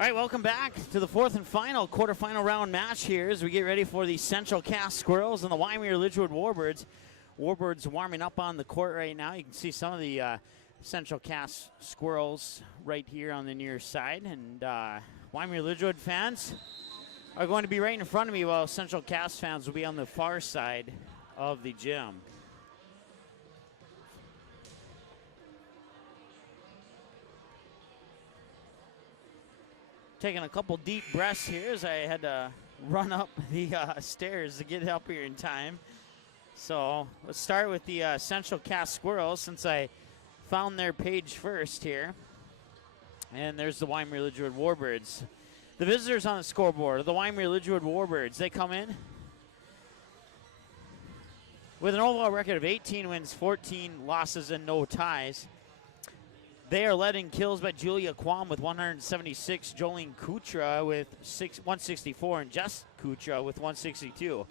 All right, welcome back to the fourth and final quarterfinal round match here as we get ready for the Central Cass Squirrels and the Wyndmere Lidgerwood Warbirds. Warbirds warming up on the court right now. You can see some of the Central Cass Squirrels right here on the near side. And Wyndmere Lidgerwood fans are going to be right in front of me, while Central Cass fans will be on the far side of the gym. Taking a couple deep breaths here as I had to run up the stairs to get up here in time. So let's start with the Central Cass Squirrels, since I found their page first here. And there's the Wyndmere Lidgerwood Warbirds. The visitors on the scoreboard are the Wyndmere Lidgerwood Warbirds. They come in with an overall record of 18 wins, 14 losses, and no ties. They are led in kills by Julia Kwam with 176, Jolene Kutra with 164, and Jess Kutra with 162.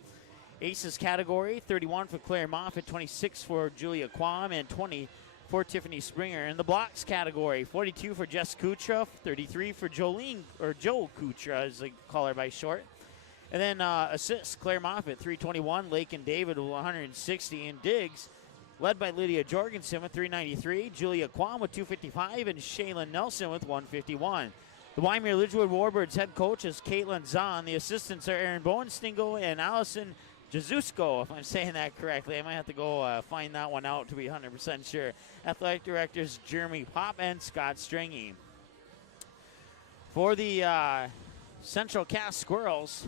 Aces category, 31 for Claire Moffitt, 26 for Julia Kwam, and 20 for Tiffany Springer. In the blocks category, 42 for Jess Kutra, 33 for Jolene, or Joe Kutra as they call her by short. And then assists, Claire Moffitt, 321, Lake and David with 160, and digs, led by Lydia Jorgensen with 393, Julia Kwam with 255, and Shaylin Nelson with 151. The Wyndmere Lidgerwood Warbirds head coach is Caitlin Zahn. The assistants are Erin Bowenstengel and Allison Jazusko, if I'm saying that correctly. I might have to go find that one out to be 100% sure. Athletic directors Jeremy Pop and Scott Stringy. For the Central Cass Squirrels,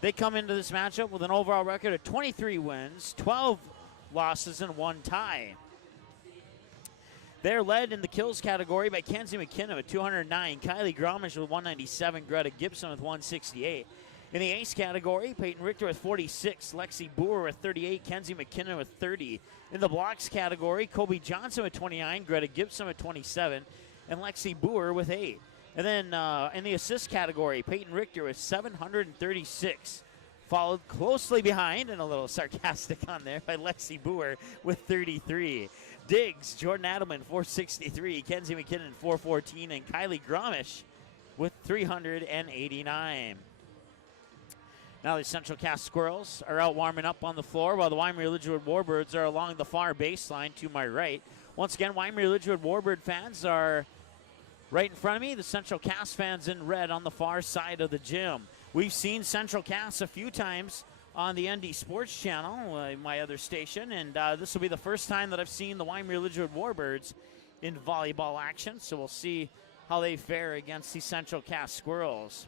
they come into this matchup with an overall record of 23 wins, 12 losses, and 1 tie. They're led in the kills category by Kenzie McKinnon with 209, Kylie Gromish with 197, Greta Gibson with 168. In the ace category, Peyton Richter with 46, Lexi Boer with 38, Kenzie McKinnon with 30. In the blocks category, Kobe Johnson with 29, Greta Gibson with 27, and Lexi Boer with 8. And then in the assist category, Peyton Richter with 736. Followed closely behind, and a little sarcastic on there, by Lexi Boer with 33. Diggs, Jordan Adelman, 463. Kenzie McKinnon, 414. And Kylie Gromish with 389. Now the Central Cass Squirrels are out warming up on the floor, while the Wyndmere Lidgerwood Warbirds are along the far baseline to my right. Once again, Wyndmere Lidgerwood Warbird fans are right in front of me. The Central Cass fans in red on the far side of the gym. We've seen Central Cass a few times on the ND Sports Channel, my other station, and this will be the first time that I've seen the Wyndmere Lidgerwood Warbirds in volleyball action, so we'll see how they fare against the Central Cass Squirrels.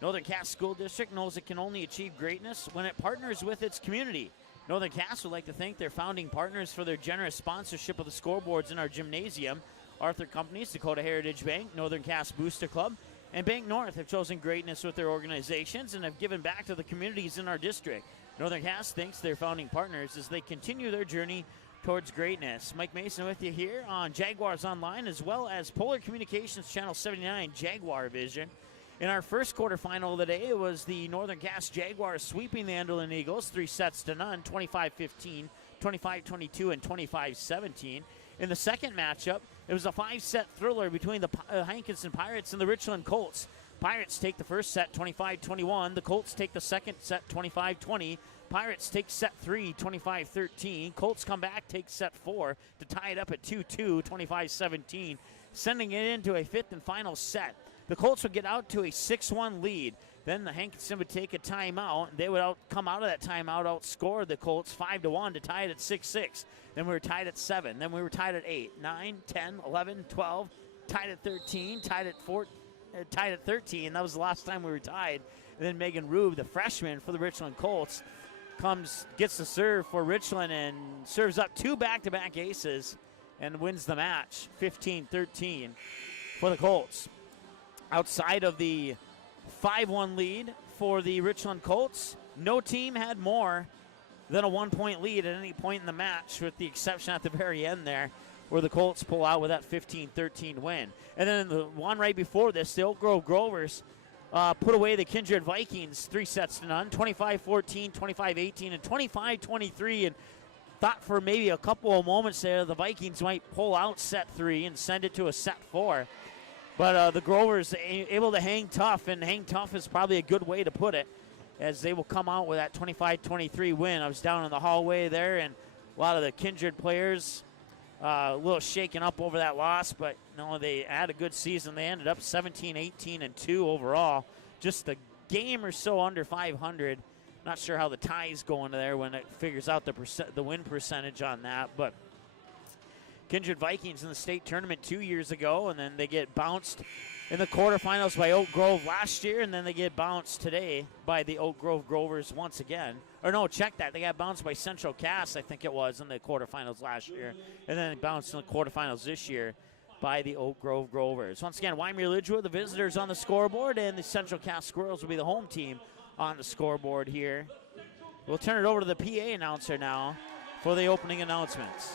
Northern Cass School District knows it can only achieve greatness when it partners with its community. Northern Cass would like to thank their founding partners for their generous sponsorship of the scoreboards in our gymnasium. Arthur Companies, Dakota Heritage Bank, Northern Cass Booster Club, and Bank North have chosen greatness with their organizations and have given back to the communities in our district. Northern Cass thanks their founding partners as they continue their journey towards greatness. Mike Mason with you here on Jaguars Online, as well as Polar Communications Channel 79 Jaguar Vision. In our first quarterfinal of the day, it was the Northern Cass Jaguars sweeping the Enderlin Eagles 3-0, 25-15, 25-22, and 25-17. In the second matchup, it was a 5-set thriller between the Hankinson Pirates and the Richland Colts. Pirates take the first set 25-21. The Colts take the second set 25-20. Pirates take set 3, 25-13. Colts come back, take set 4 to tie it up at 2-2, 25-17, sending it into a fifth and final set. The Colts would get out to a 6-1 lead. Then the Hankinson would take a timeout. They would come out of that timeout, outscore the Colts 5-1 to tie it at 6-6. Then we were tied at 7. Then we were tied at 8, 9, 10, 11, 12, tied at 13, tied at 13. That was the last time we were tied. And then Megan Rube, the freshman for the Richland Colts, gets the serve for Richland and serves up 2 back-to-back aces and wins the match 15-13 for the Colts. Outside of the 5-1 lead for the Richland Colts, no team had more than a 1-point lead at any point in the match, with the exception at the very end there, where the Colts pull out with that 15-13 win. And then in the one right before this, the Oak Grove Grovers put away the Kindred Vikings 3-0, 25-14, 25-18, and 25-23. And thought for maybe a couple of moments there the Vikings might pull out set 3 and send it to a set 4. But the Grovers able to hang tough, and hang tough is probably a good way to put it, as they will come out with that 25-23 win. I was down in the hallway there, and a lot of the Kindred players a little shaken up over that loss, but no, they had a good season. They ended up 17-18-2 overall, just a game or so under 500. Not sure how the tie's going there when it figures out the win percentage on that, but Kindred Vikings in the state tournament 2 years ago, and then they get bounced in the quarterfinals by Oak Grove last year, and then they get bounced today by the Oak Grove Grovers once again. Or no, check that. They got bounced by Central Cass, I think it was, in the quarterfinals last year, and then they bounced in the quarterfinals this year by the Oak Grove Grovers. Once again, Wyndmere Lidgerwood, the visitors on the scoreboard, and the Central Cass Squirrels will be the home team on the scoreboard here. We'll turn it over to the PA announcer now for the opening announcements.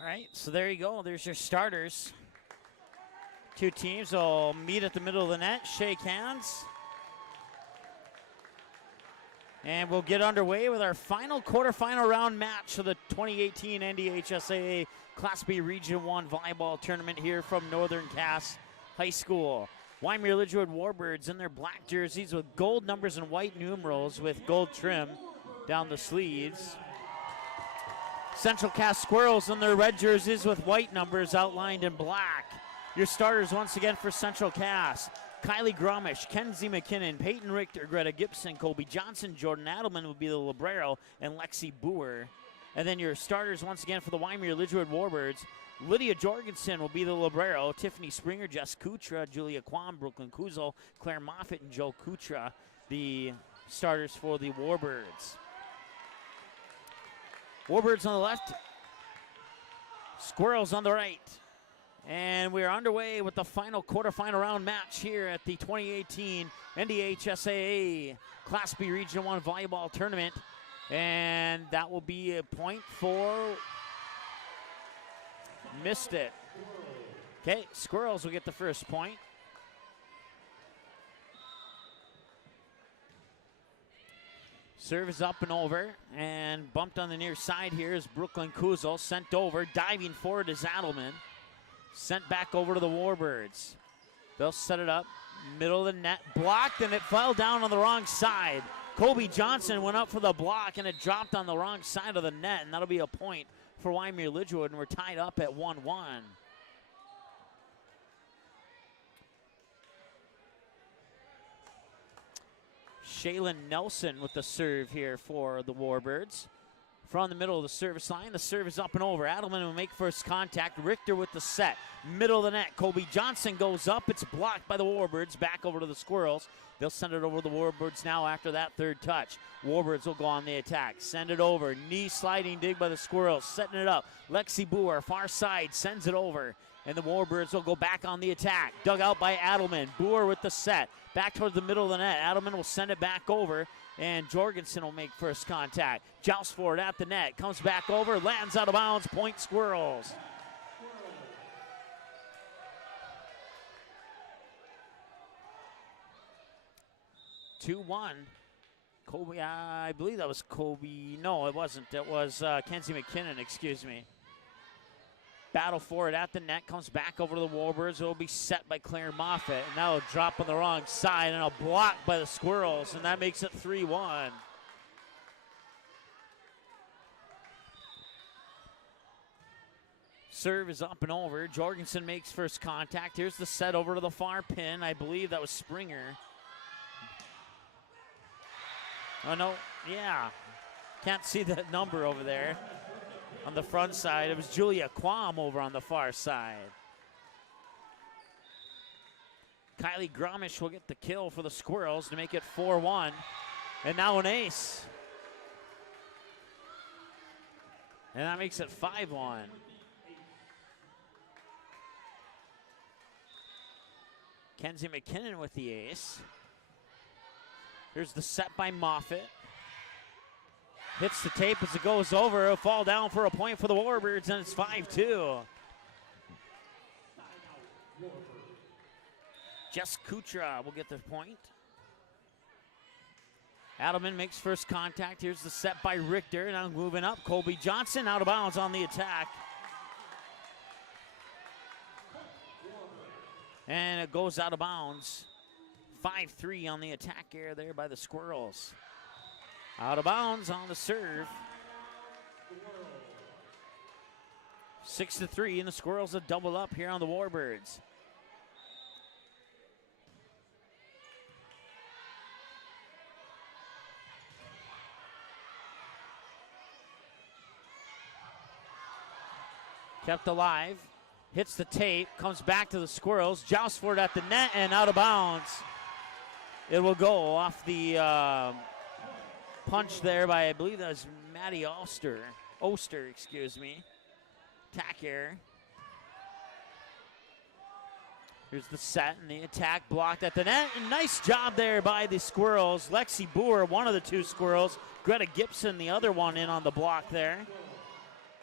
All right, so there you go. There's your starters. Two teams will meet at the middle of the net, shake hands. And we'll get underway with our final quarterfinal round match of the 2018 NDHSAA Class B Region 1 Volleyball Tournament here from Northern Cass High School. Wyndmere Lidgerwood Warbirds in their black jerseys with gold numbers and white numerals with gold trim down the sleeves. Central Cass Squirrels in their red jerseys with white numbers outlined in black. Your starters once again for Central Cass: Kylie Gromish, Kenzie McKinnon, Peyton Richter, Greta Gibson, Colby Johnson, Jordan Adelman will be the librero, and Lexi Boer. And then your starters once again for the Wyndmere Lidgerwood Warbirds: Lydia Jorgensen will be the libero. Tiffany Springer, Jess Kutra, Julia Kwam, Brooklyn Kuzel, Claire Moffitt, and Joe Kutra, the starters for the Warbirds. Warbirds on the left, Squirrels on the right. And we are underway with the final quarterfinal round match here at the 2018 NDHSAA Class B Region 1 Volleyball Tournament. And that will be a point for missed it. Okay, Squirrels will get the first point. Serve is up and over, and bumped on the near side here is Brooklyn Kuzel. Sent over, diving forward is Adelman. Sent back over to the Warbirds. They'll set it up, middle of the net, blocked, and it fell down on the wrong side. Kobe Johnson went up for the block, and it dropped on the wrong side of the net, and that'll be a point for Wyndmere Lidgerwood, and we're tied up at 1-1. Shaylin Nelson with the serve here for the Warbirds. From the middle of the service line, the serve is up and over. Adelman will make first contact. Richter with the set. Middle of the net. Kobe Johnson goes up. It's blocked by the Warbirds. Back over to the Squirrels. They'll send it over to the Warbirds now after that third touch. Warbirds will go on the attack. Send it over. Knee sliding dig by the Squirrels. Setting it up. Lexi Boer, far side, sends it over. And the Warbirds will go back on the attack. Dug out by Adelman. Boer with the set. Back towards the middle of the net. Adelman will send it back over. And Jorgensen will make first contact. Joust for it at the net. Comes back over. Lands out of bounds. Point Squirrels. Kobe, I believe that was Kobe. No, it wasn't. It was Kenzie McKinnon, excuse me. Battle for it at the net. Comes back over to the Warbirds. It will be set by Claire Moffitt. And that will drop on the wrong side. And a block by the Squirrels. And that makes it 3-1. Serve is up and over. Jorgensen makes first contact. Here's the set over to the far pin. I believe that was Springer. Oh, no. Yeah. Can't see the number over there. On the front side, it was Julia Kwam over on the far side. Kylie Gromish will get the kill for the Squirrels to make it 4-1. And now an ace. And that makes it 5-1. Kenzie McKinnon with the ace. Here's the set by Moffitt. Hits the tape as it goes over. It'll fall down for a point for the Warbirds, and it's 5-2. Jess Kutra will get the point. Adelman makes first contact. Here's the set by Richter. Now moving up. Colby Johnson out of bounds on the attack. And it goes out of bounds. 5-3 on the attack here there by the Squirrels. Out of bounds on the serve. 6-3, and the Squirrels have doubled up here on the Warbirds. Kept alive. Hits the tape, comes back to the Squirrels. Joust for it at the net and out of bounds. It will go off the punch there by, I believe that was Maddie Oster, excuse me. Attack error. Here's the set and the attack blocked at the net. And nice job there by the Squirrels. Lexi Boer, one of the two Squirrels. Greta Gibson, the other one, in on the block there.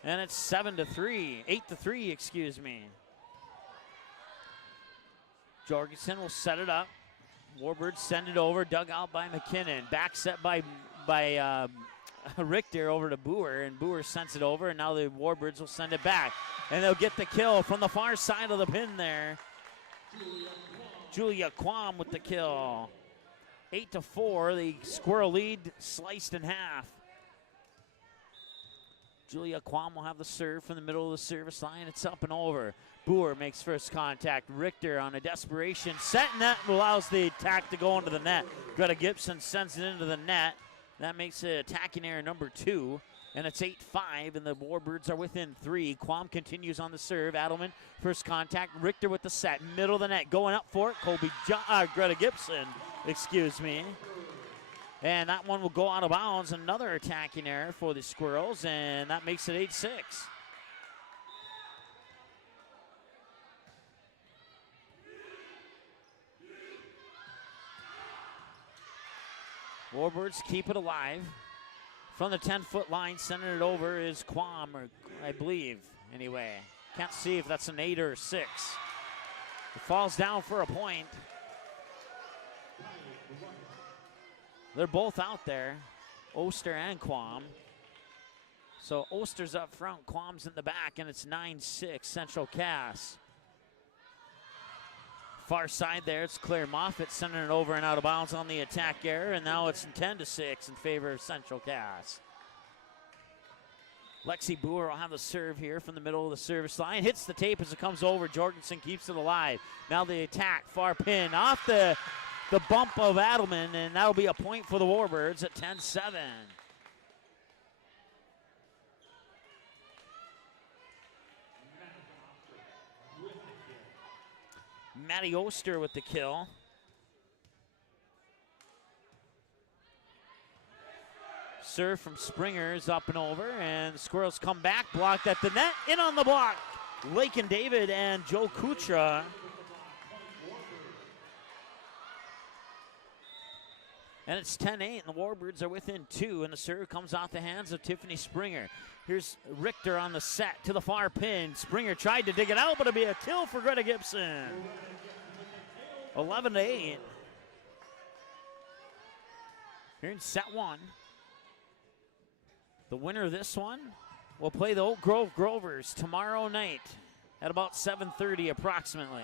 And it's 8-3, excuse me. Jorgensen will set it up. Warbirds send it over, dug out by McKinnon. Back set by Richter over to Boer, and Boer sends it over, and now the Warbirds will send it back. And they'll get the kill from the far side of the pin there. Julia Kwam with the kill. 8-4, the Squirrel lead sliced in half. Julia Kwam will have the serve from the middle of the service line. It's up and over. Boer makes first contact. Richter on a desperation set, and that allows the attack to go into the net. Greta Gibson sends it into the net. That makes it attacking error number 2 And it's 8-5, and the Warbirds are within 3. Quam continues on the serve. Adelman, first contact. Richter with the set. Middle of the net. Going up for it. Greta Gibson, excuse me. And that one will go out of bounds. Another attacking error for the Squirrels, and that makes it 8-6. Warbirds keep it alive. From the 10-foot line, sending it over is Quam, or I believe, anyway. Can't see if that's an 8 or a 6. It falls down for a point. They're both out there, Oster and Quam. So Oster's up front, Quam's in the back, and it's 9-6, Central Cass. Far side there, it's Claire Moffitt sending it over and out of bounds on the attack error, and now it's 10-6 in favor of Central Cass. Lexi Boer will have the serve here from the middle of the service line. Hits the tape as it comes over. Jorgensen keeps it alive. Now the attack, far pin off the bump of Adelman, and that'll be a point for the Warbirds at 10-7. Maddie Oster with the kill. Serve from Springer is up and over, and the Squirrels come back, blocked at the net, in on the block. Lakin David and Joe Kuchera. And it's 10-8, and the Warbirds are within 2, and the serve comes off the hands of Tiffany Springer. Here's Richter on the set to the far pin. Springer tried to dig it out, but it'll be a kill for Greta Gibson. 11-8. Here in set 1. The winner of this one will play the Oak Grove Grovers tomorrow night at about 7:30 approximately.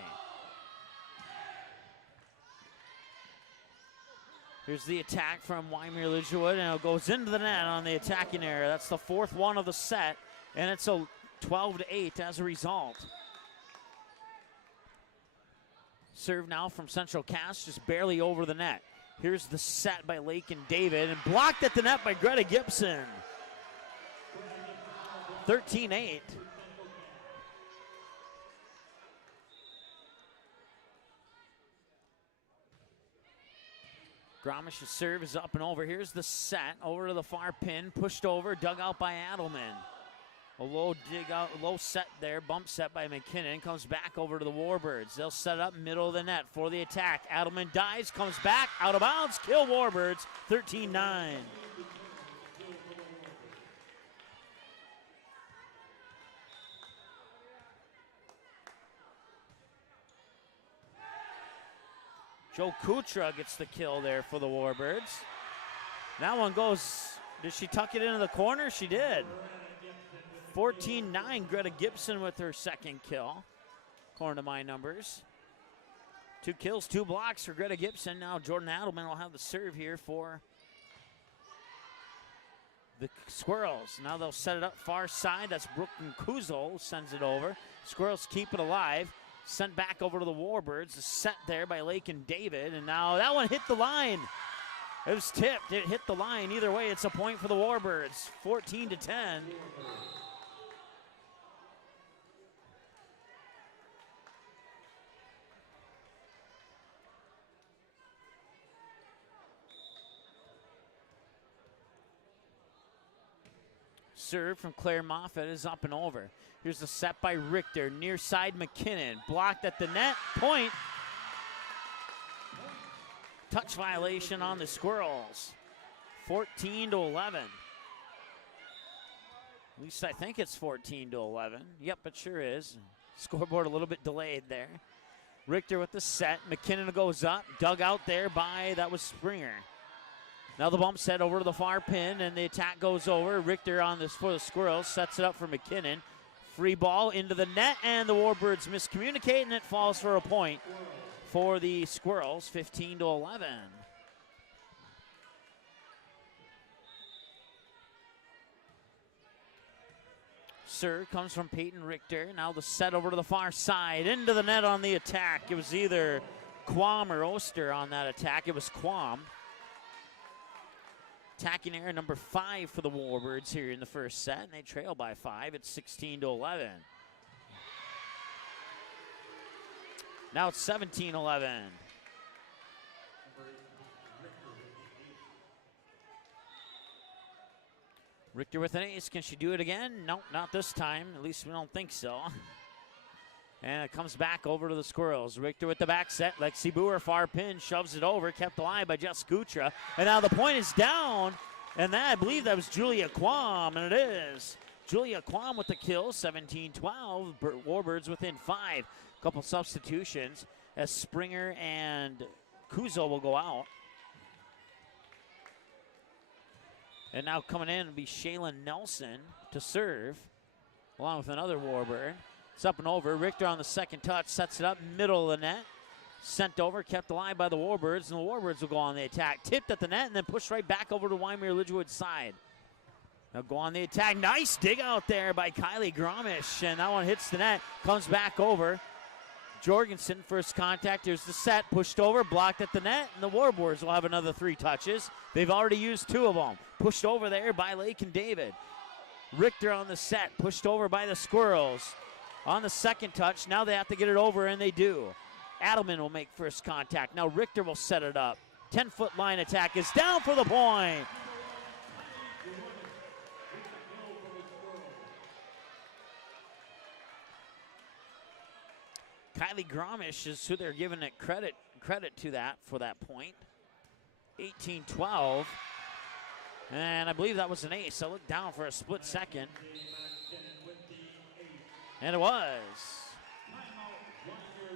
Here's the attack from Wyndmere Lidgerwood, and it goes into the net on the attacking error. That's the 4th one of the set, and it's a 12-8 as a result. Serve now from Central Cass, just barely over the net. Here's the set by Lakin David, and blocked at the net by Greta Gibson. 13-8. Gromish's serve is up and over. Here's the set over to the far pin, pushed over, dug out by Adelman. A low set there, bump set by McKinnon, comes back over to the Warbirds. They'll set up middle of the net for the attack. Adelman dives, comes back, out of bounds, kill Warbirds, 13-9. Joe Kuchera gets the kill there for the Warbirds. That one goes, did she tuck it into the corner? She did. 14-9, Greta Gibson with her second kill, according to my numbers. 2 kills, 2 blocks for Greta Gibson. Now Jordan Adelman will have the serve here for the Squirrels. Now they'll set it up far side. That's Brooklyn Kuzel sends it over. Squirrels keep it alive. Sent back over to the Warbirds. Set there by Lakin David, and now that one hit the line. It was tipped. It hit the line. Either way, it's a point for the Warbirds. 14-10. Serve from Claire Moffitt is up and over. Here's the set by Richter. Near side McKinnon. Blocked at the net. Point. Touch violation on the Squirrels. 14-11. At least I think it's 14-11. Yep, it sure is. Scoreboard a little bit delayed there. Richter with the set. McKinnon goes up. Dug out there by, that was Springer. Now the bump set over to the far pin, and the attack goes over. Richter on this for the Squirrels, sets it up for McKinnon. Free ball into the net, and the Warbirds miscommunicate, and it falls for a point for the Squirrels, 15-11. Serve comes from Peyton Richter. Now the set over to the far side, into the net on the attack. It was either Quam or Oster on that attack. It was Quam. Attacking error number 5 for the Warbirds here in the first set, and they trail by 5. It's 16-11. Now it's 17-11. Richter with an ace. Can she do it again? Nope, not this time. At least we don't think so. And it comes back over to the Squirrels. Richter with the back set. Lexi Boer, far pin, shoves it over. Kept alive by Jess Gutra. And now the point is down. And that, I believe that was Julia Quam, and it is. Julia Quam with the kill, 17-12. Warbirds within 5. Couple substitutions as Springer and Kuzo will go out. And now coming in will be Shaylin Nelson to serve, along with another Warbird. It's up and over. Richter on the second touch, sets it up, middle of the net. Sent over, kept alive by the Warbirds, and the Warbirds will go on the attack. Tipped at the net and then pushed right back over to Wyndmere Lidgerwood's side. They'll go on the attack. Nice dig out there by Kylie Gromish, and that one hits the net, comes back over. Jorgensen, first contact. Here's the set, pushed over, blocked at the net, and the Warbirds will have another 3 touches. They've already used 2 of them. Pushed over there by Lake and David. Richter on the set, pushed over by the Squirrels. On the second touch, now they have to get it over, and they do. Adelman will make first contact. Now Richter will set it up. 10-foot line attack is down for the point. Kylie Gromish is who they're giving it credit to that for that point. 18-12. And I believe that was an ace. I looked down for a split second. And it was.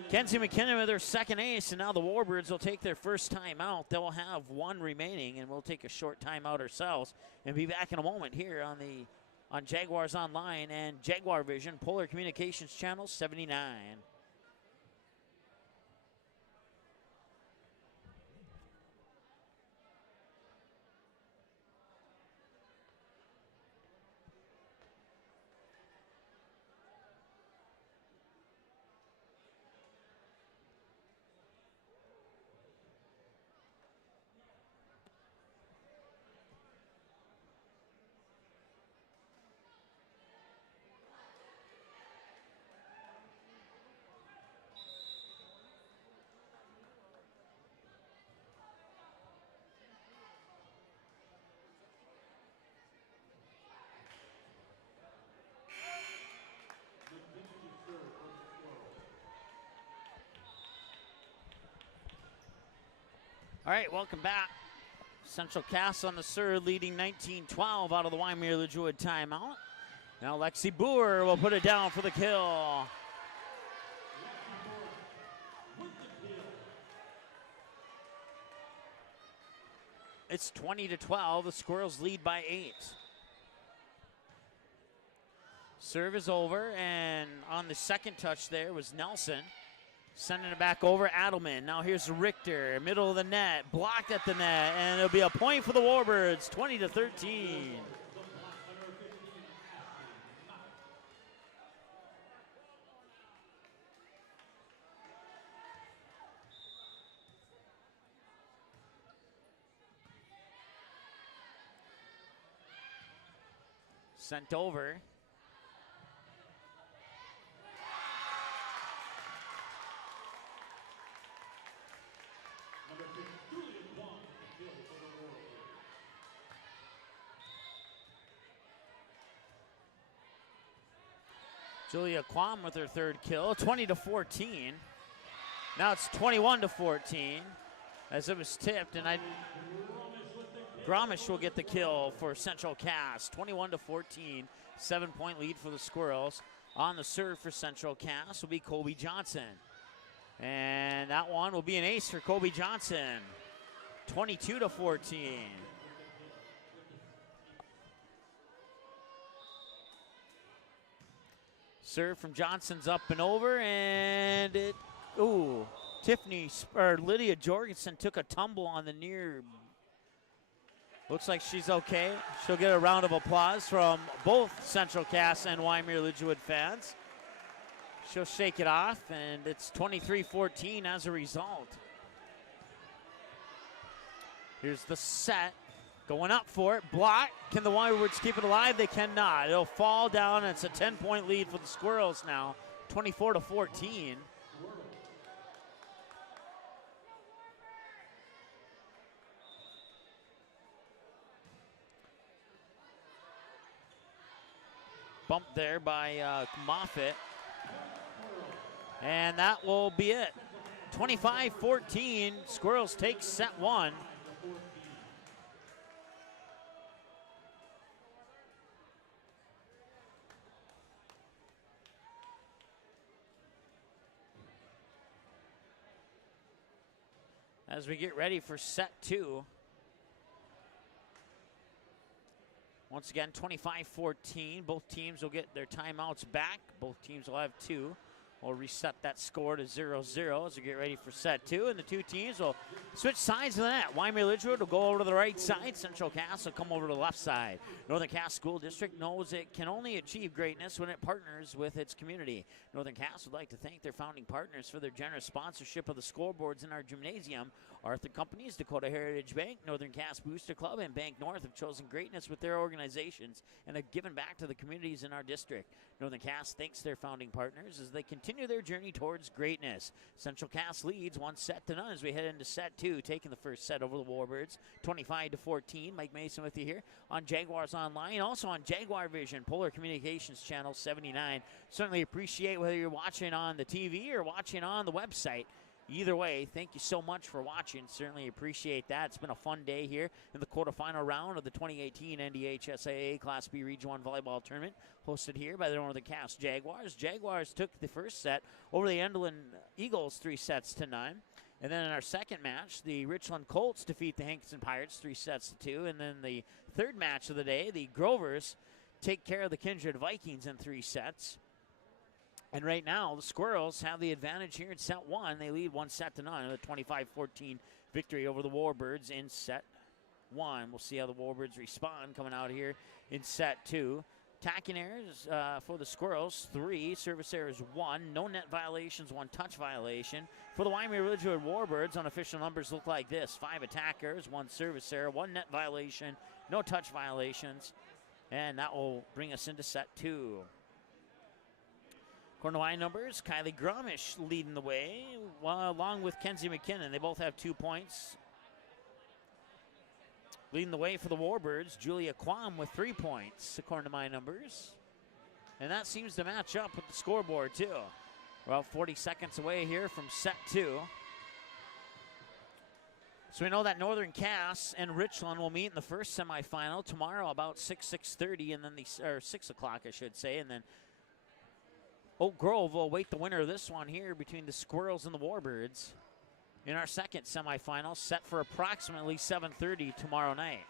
Kenzie McKinnon with her second ace, and now the Warbirds will take their first timeout. They'll have 1 remaining, and we'll take a short timeout ourselves and be back in a moment here on Jaguars Online and Jaguar Vision, Polar Communications Channel 79. All right, welcome back. Central Cass on the serve, leading 19-12 out of the Wyndmere Lidgerwood timeout. Now Lexi Boer will put it down for the kill. It's 20-12. The Squirrels lead by 8. Serve is over, and on the second touch there was Nelson. Sending it back over, Adelman. Now here's Richter, middle of the net, blocked at the net, and it'll be a point for the Warbirds, 20-13. Sent over. Julia Quam with her third kill, 20-14. Now it's 21-14 as it was tipped, and Gromish will get the kill for Central Cass. 21-14, 7-point lead for the Squirrels. On the serve for Central Cass will be Colby Johnson. And that one will be an ace for Colby Johnson. 22-14. Serve from Johnson's up and over, and Lydia Jorgensen took a tumble on the near. Looks like she's okay. She'll get a round of applause from both Central Cass and Wyndmere Lidgerwood fans. She'll shake it off, and it's 23-14 as a result. Here's the set. Going up for it, block. Can the Wildwoods keep it alive? They cannot. It'll fall down, and it's a 10-point lead for the Squirrels now, 24-14. Bump there by Moffitt. And that will be it. 25-14, Squirrels take set one. As we get ready for set two. Once again, 25-14. Both teams will get their timeouts back. Both teams will have two. We'll reset that score to 0-0 as we get ready for set two. And the two teams will switch sides of the net. Wyndmere Lidgerwood will go over to the right side. Central Cass will come over to the left side. Northern Cass School District knows it can only achieve greatness when it partners with its community. Northern Cass would like to thank their founding partners for their generous sponsorship of the scoreboards in our gymnasium. Arthur Companies, Dakota Heritage Bank, Northern Cass Booster Club, and Bank North have chosen greatness with their organizations and have given back to the communities in our district. Northern Cass thanks their founding partners as they continue their journey towards greatness. Central Cass leads 1-0 as we head into set two, taking the first set over the Warbirds, 25-14. Mike Mason with you here on Jaguars Online, also on Jaguar Vision, Polar Communications Channel 79. Certainly appreciate whether you're watching on the TV or watching on the website. Either way, thank you so much for watching. Certainly appreciate that. It's been a fun day here in the quarterfinal round of the 2018 NDHSAA Class B Region 1 Volleyball Tournament, hosted here by the Northern Cass Jaguars. Jaguars took the first set over the Endelin Eagles 3-0. And then in our second match, the Richland Colts defeat the Hankinson Pirates 3-2. And then the third match of the day, the Grovers take care of the Kindred Vikings in 3 sets. And right now, the Squirrels have the advantage here in set one. They lead 1-0, a 25-14 victory over the Warbirds in set one. We'll see how the Warbirds respond coming out here in set two. Attacking errors for the Squirrels, 3. Service errors, 1. No net violations, 1 touch violation. For the Wyndmere Lidgerwood Warbirds, unofficial numbers look like this. 5 attack errors, 1 service error, 1 net violation, no touch violations. And that will bring us into set two. According to my numbers, Kylie Grumish leading the way, along with Kenzie McKinnon. They both have 2 points. Leading the way for the Warbirds, Julia Quam with 3 points, according to my numbers. And that seems to match up with the scoreboard, too. We're about 40 seconds away here from set two. So we know that Northern Cass and Richland will meet in the first semifinal tomorrow about 6:30, and then or 6 o'clock, I should say, and then Oak Grove will await the winner of this one here between the Squirrels and the Warbirds in our second semifinal, set for approximately 7:30 tomorrow night.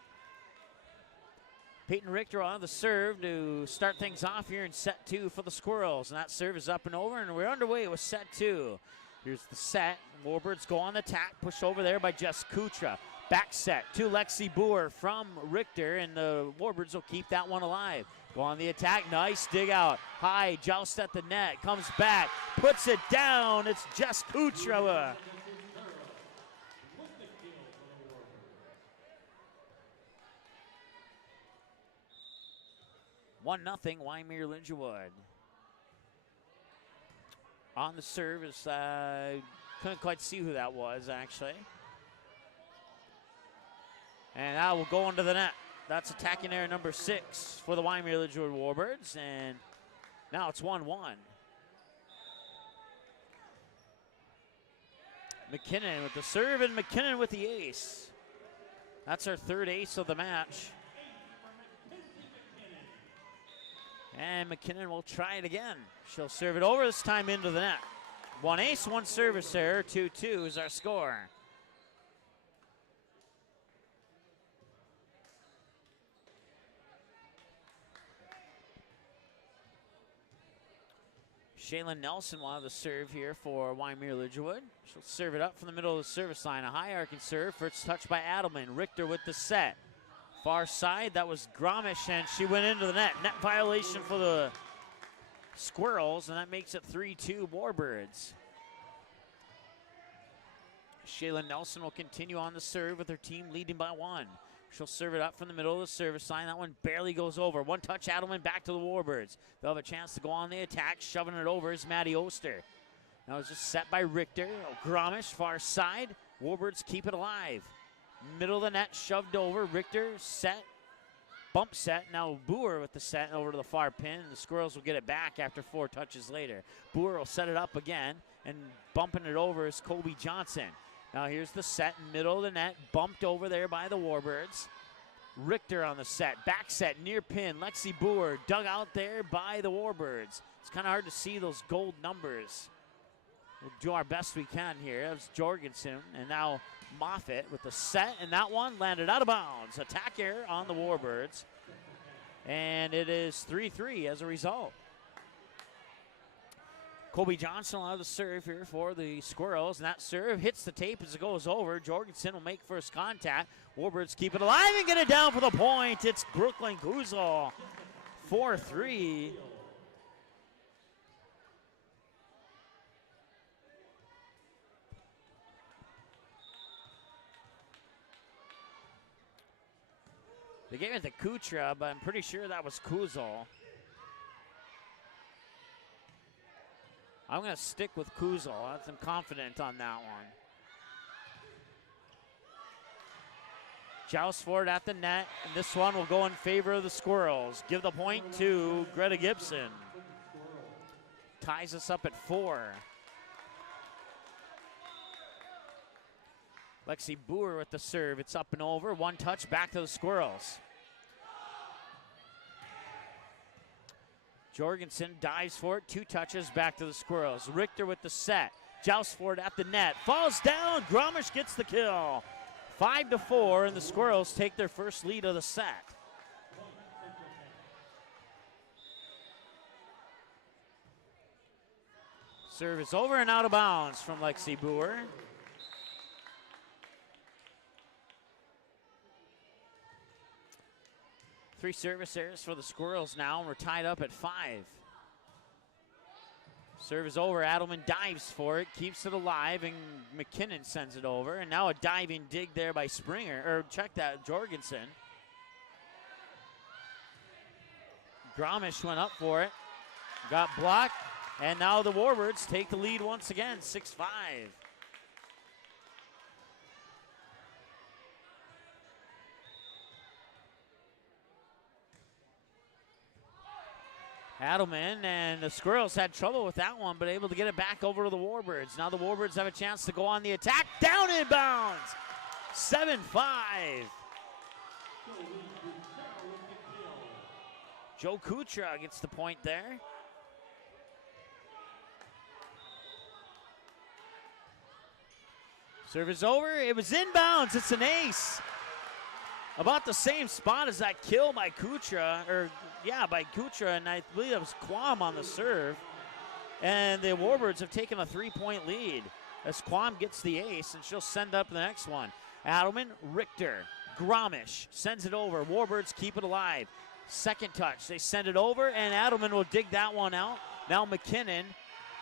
Peyton Richter will have the serve to start things off here in set two for the Squirrels. And that serve is up and over, and we're underway with set two. Here's the set. Warbirds go on the attack, pushed over there by Jess Kutra. Back set to Lexi Boer from Richter, and the Warbirds will keep that one alive. Go on the attack, nice dig out. High, joust at the net, comes back, puts it down. It's Jess Kutra. 1-0, Wyndmere Lidgerwood. On the serve is, couldn't quite see who that was, actually. And that will go into the net. That's attacking error number 6 for the Wyndmere Lidgerwood Warbirds. And now it's 1-1. McKinnon with the serve, and McKinnon with the ace. That's our third ace of the match. And McKinnon will try it again. She'll serve it over, this time into the net. 1 ace, 1 service error, 2-2 is our score. Shaylin Nelson will have the serve here for Wyndmere Lidgerwood. She'll serve it up from the middle of the service line. A high arcing serve, first touch by Adelman. Richter with the set. Far side, that was Gromish, and she went into the net. Net violation for the Squirrels, and that makes it 3-2 Warbirds. Shaylin Nelson will continue on the serve with her team leading by 1. She'll serve it up from the middle of the service line. That one barely goes over. One touch, Adelman back to the Warbirds. They'll have a chance to go on the attack. Shoving it over is Maddie Oster. Now it's just set by Richter. Gromish, far side. Warbirds keep it alive. Middle of the net, shoved over. Richter, set. Bump set. Now Boer with the set over to the far pin. The Squirrels will get it back after 4 touches later. Boer will set it up again, and bumping it over is Kobe Johnson. Now here's the set, middle of the net, bumped over there by the Warbirds. Richter on the set, back set, near pin. Lexi Boer dug out there by the Warbirds. It's kind of hard to see those gold numbers. We'll do our best we can here. That was Jorgensen, and now Moffitt with the set, and that one landed out of bounds. Attack error on the Warbirds, and it is 3-3 as a result. Kobe Johnson will have the serve here for the Squirrels, and that serve hits the tape as it goes over. Jorgensen will make first contact. Warbirds keep it alive and get it down for the point. It's Brooklyn Kuzel, 4-3. They gave it to Kutra, but I'm pretty sure that was Kuzel. I'm going to stick with Kuzel. I'm confident on that one. Joust for it at the net, and this one will go in favor of the Squirrels. Give the point to Greta Gibson. Ties us up at 4. Lexi Boer with the serve. It's up and over. One touch back to the Squirrels. Jorgensen dives for it. 2 touches back to the Squirrels. Richter with the set. Joust for it at the net. Falls down. Gromish gets the kill. 5-4, and the Squirrels take their first lead of the set. Serve is over and out of bounds from Lexi Boer. Three service errors for the Squirrels now, and we're tied up at 5. Serve is over. Adelman dives for it, keeps it alive, and McKinnon sends it over. And now a diving dig there by Springer, or check that, Jorgensen. Gromish went up for it, got blocked, and now the Warbirds take the lead once again, 6-5. Adelman, and the Squirrels had trouble with that one, but able to get it back over to the Warbirds. Now the Warbirds have a chance to go on the attack. Down in bounds. 7-5. Joe Kutra gets the point there. Serve is over. It was inbounds. It's an ace. About the same spot as that kill by Kutra, by Kutra, and I believe it was Quam on the serve. And the Warbirds have taken a 3-point lead as Quam gets the ace, and she'll send up the next one. Adelman, Richter, Gromish sends it over. Warbirds keep it alive. Second touch, they send it over, and Adelman will dig that one out. Now McKinnon,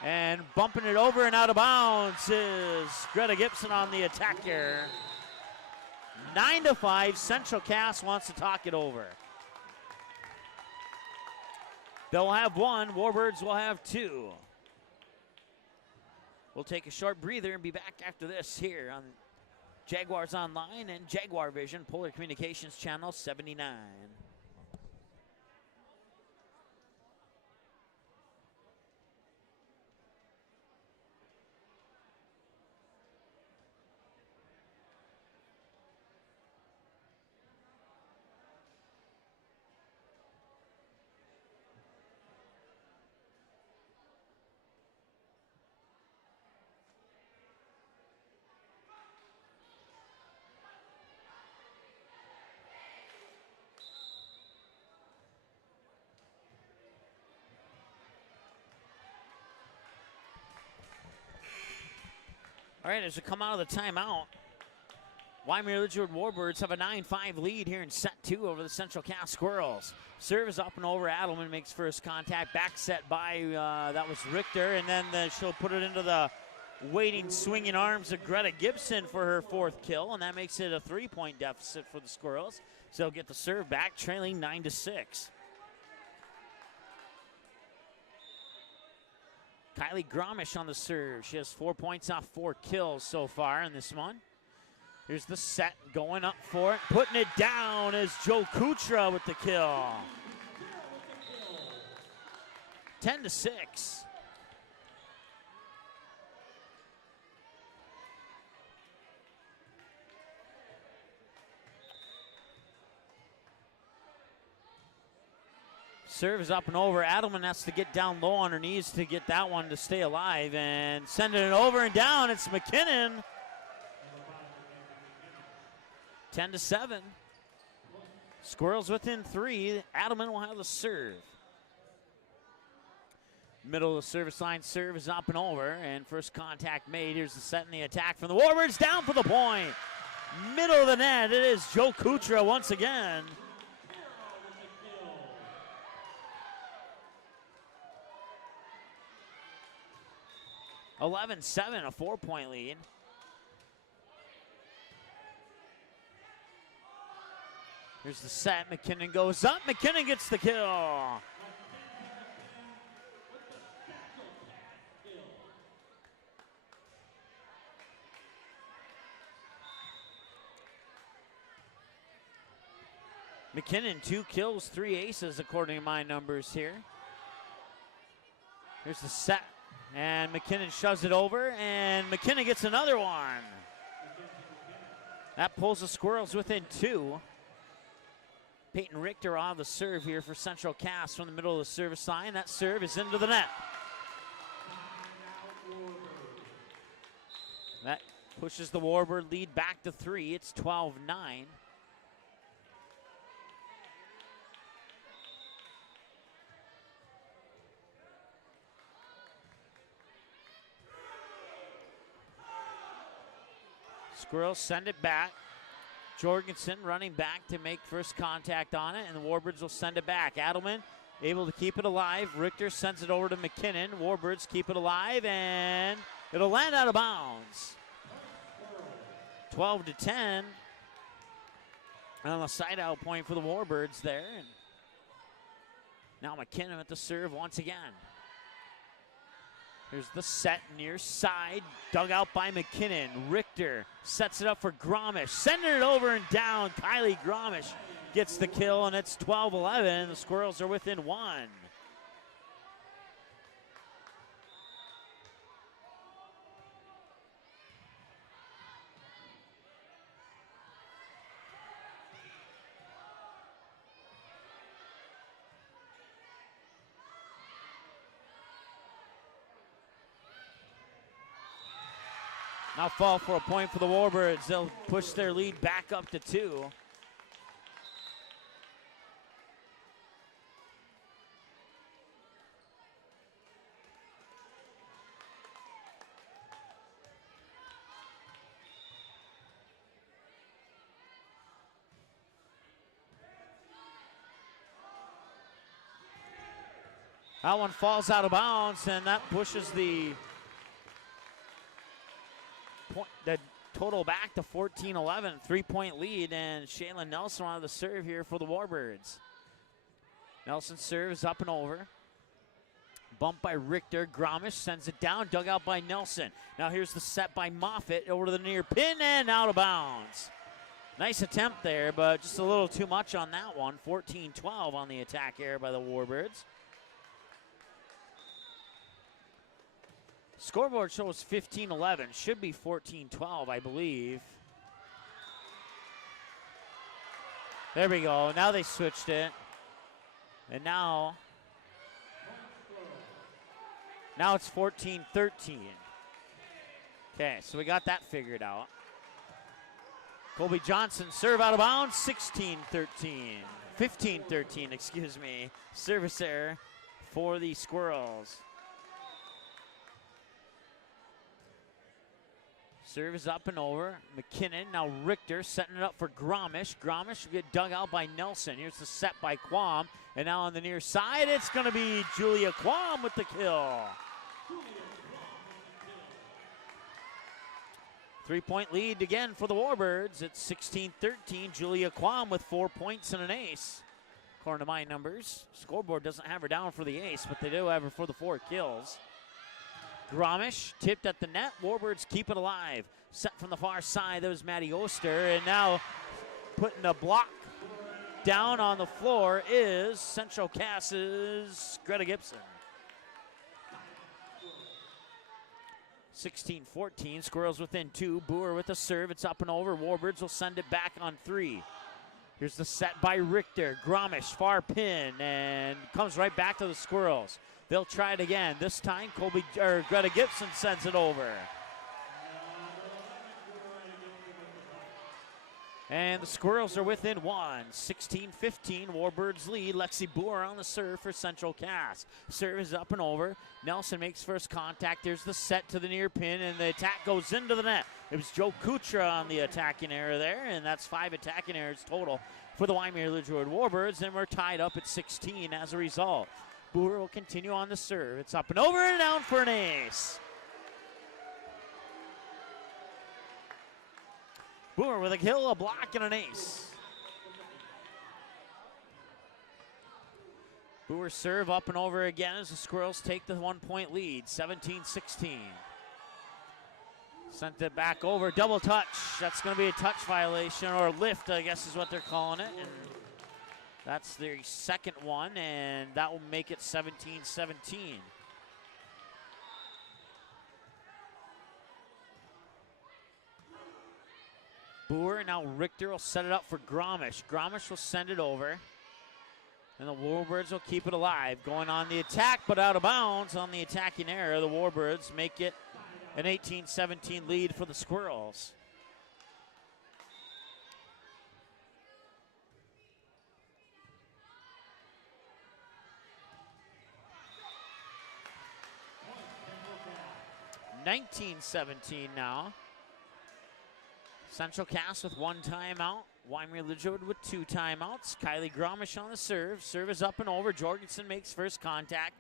and bumping it over and out of bounds is Greta Gibson on the attack here. 9-5, Central Cass wants to talk it over. They'll have 1, Warbirds will have 2. We'll take a short breather and be back after this here on Jaguars Online and Jaguar Vision, Polar Communications Channel 79. All right, as we come out of the timeout, Wyndmere Lidgerwood Warbirds have a 9-5 lead here in set 2 over the Central Cass Squirrels. Serve is up and over. Adelman makes first contact. Back set by, that was Richter, and then she'll put it into the waiting, swinging arms of Greta Gibson for her 4th kill, and that makes it a 3-point deficit for the Squirrels. So they'll get the serve back, trailing 9-6. Kylie Gromish on the serve. She has 4 points off 4 kills so far in this one. Here's the set, going up for it, putting it down is Joe Kutra with the kill. 10-6. Serve is up and over. Adelman has to get down low on her knees to get that one to stay alive and sending it over and down. It's McKinnon. 10-7. Squirrels within 3. Adelman will have the serve. Middle of the service line, serve is up and over, and first contact made. Here's the set and the attack from the Warbirds, down for the point. Middle of the net, it is Joe Kutra once again. (11-7), a 4-point lead. Here's the set. McKinnon goes up. McKinnon gets the kill. McKinnon, 2 kills, 3 aces, according to my numbers here. Here's the set. And McKinnon shoves it over, and McKinnon gets another one. That pulls the Squirrels within 2. Peyton Richter on the serve here for Central Cass from the middle of the service line. That serve is into the net. That pushes the Warbird lead back to 3. It's 12-9. Squirrels send it back. Jorgensen running back to make first contact on it, and the Warbirds will send it back. Adelman able to keep it alive. Richter sends it over to McKinnon. Warbirds keep it alive, and it'll land out of bounds. 12-10. On a side-out point for the Warbirds there. And now McKinnon at the serve once again. Here's the set near side, dug out by McKinnon. Richter sets it up for Gromish, sending it over and down. Kylie Gromish gets the kill, and it's 12-11. The Squirrels are within 1. Now fall for a point for the Warbirds. They'll push their lead back up to 2. That one falls out of bounds, and that pushes the total back to 14-11, 3-point lead, and Shaylin Nelson on the serve here for the Warbirds. Nelson serves up and over. Bumped by Richter. Gromish sends it down, dug out by Nelson. Now here's the set by Moffitt over to the near pin and out of bounds. Nice attempt there, but just a little too much on that one. 14-12 on the attack here by the Warbirds. Scoreboard shows 15-11. Should be 14-12, I believe. There we go. Now they switched it. And now it's 14-13. Okay, so we got that figured out. Colby Johnson serve out of bounds. 16-13. 15-13, excuse me. Service error for the Squirrels. Serve is up and over. McKinnon, now Richter setting it up for Gromish. Gromish will get dug out by Nelson. Here's the set by Quam. And now on the near side, it's going to be Julia Quam with the kill. 3-point lead again for the Warbirds. It's 16-13. Julia Quam with 4 points and an ace. According to my numbers, scoreboard doesn't have her down for the ace, but they do have her for the 4 kills. Gromish tipped at the net. Warbirds keep it alive. Set from the far side. That was Maddie Oster. And now putting a block down on the floor is Central Cass's Greta Gibson. 16-14. Squirrels within 2. Boer with the serve. It's up and over. Warbirds will send it back on 3. Here's the set by Richter. Gromish, far pin, and comes right back to the Squirrels. They'll try it again. This time, Greta Gibson sends it over. And the Squirrels are within 1. 16-15, Warbirds lead. Lexi Boer on the serve for Central Cass. Serve is up and over. Nelson makes first contact. There's the set to the near pin, and the attack goes into the net. It was Joe Kutra on the attacking error there, and that's 5 attacking errors total for the Wyndmere Lidgerwood Warbirds, and we're tied up at 16 as a result. Boer will continue on the serve. It's up and over and down for an ace. Boer with a kill, a block, and an ace. Boer serve up and over again as the Squirrels take the 1-point lead, 17-16. Sent it back over, double touch. That's going to be a touch violation, or lift, I guess is what they're calling it. And that's their second one, and that will make it 17-17. Boer, now Richter will set it up for Gromish. Gromish will send it over. And the Warbirds will keep it alive. Going on the attack, but out of bounds on the attacking error. The Warbirds make it an 18-17 lead for the Squirrels. (19-17) now. Central Cass with 1 timeout. Wyndmere Lidgerwood with 2 timeouts. Kylie Gromish on the serve. Serve is up and over. Jorgensen makes first contact.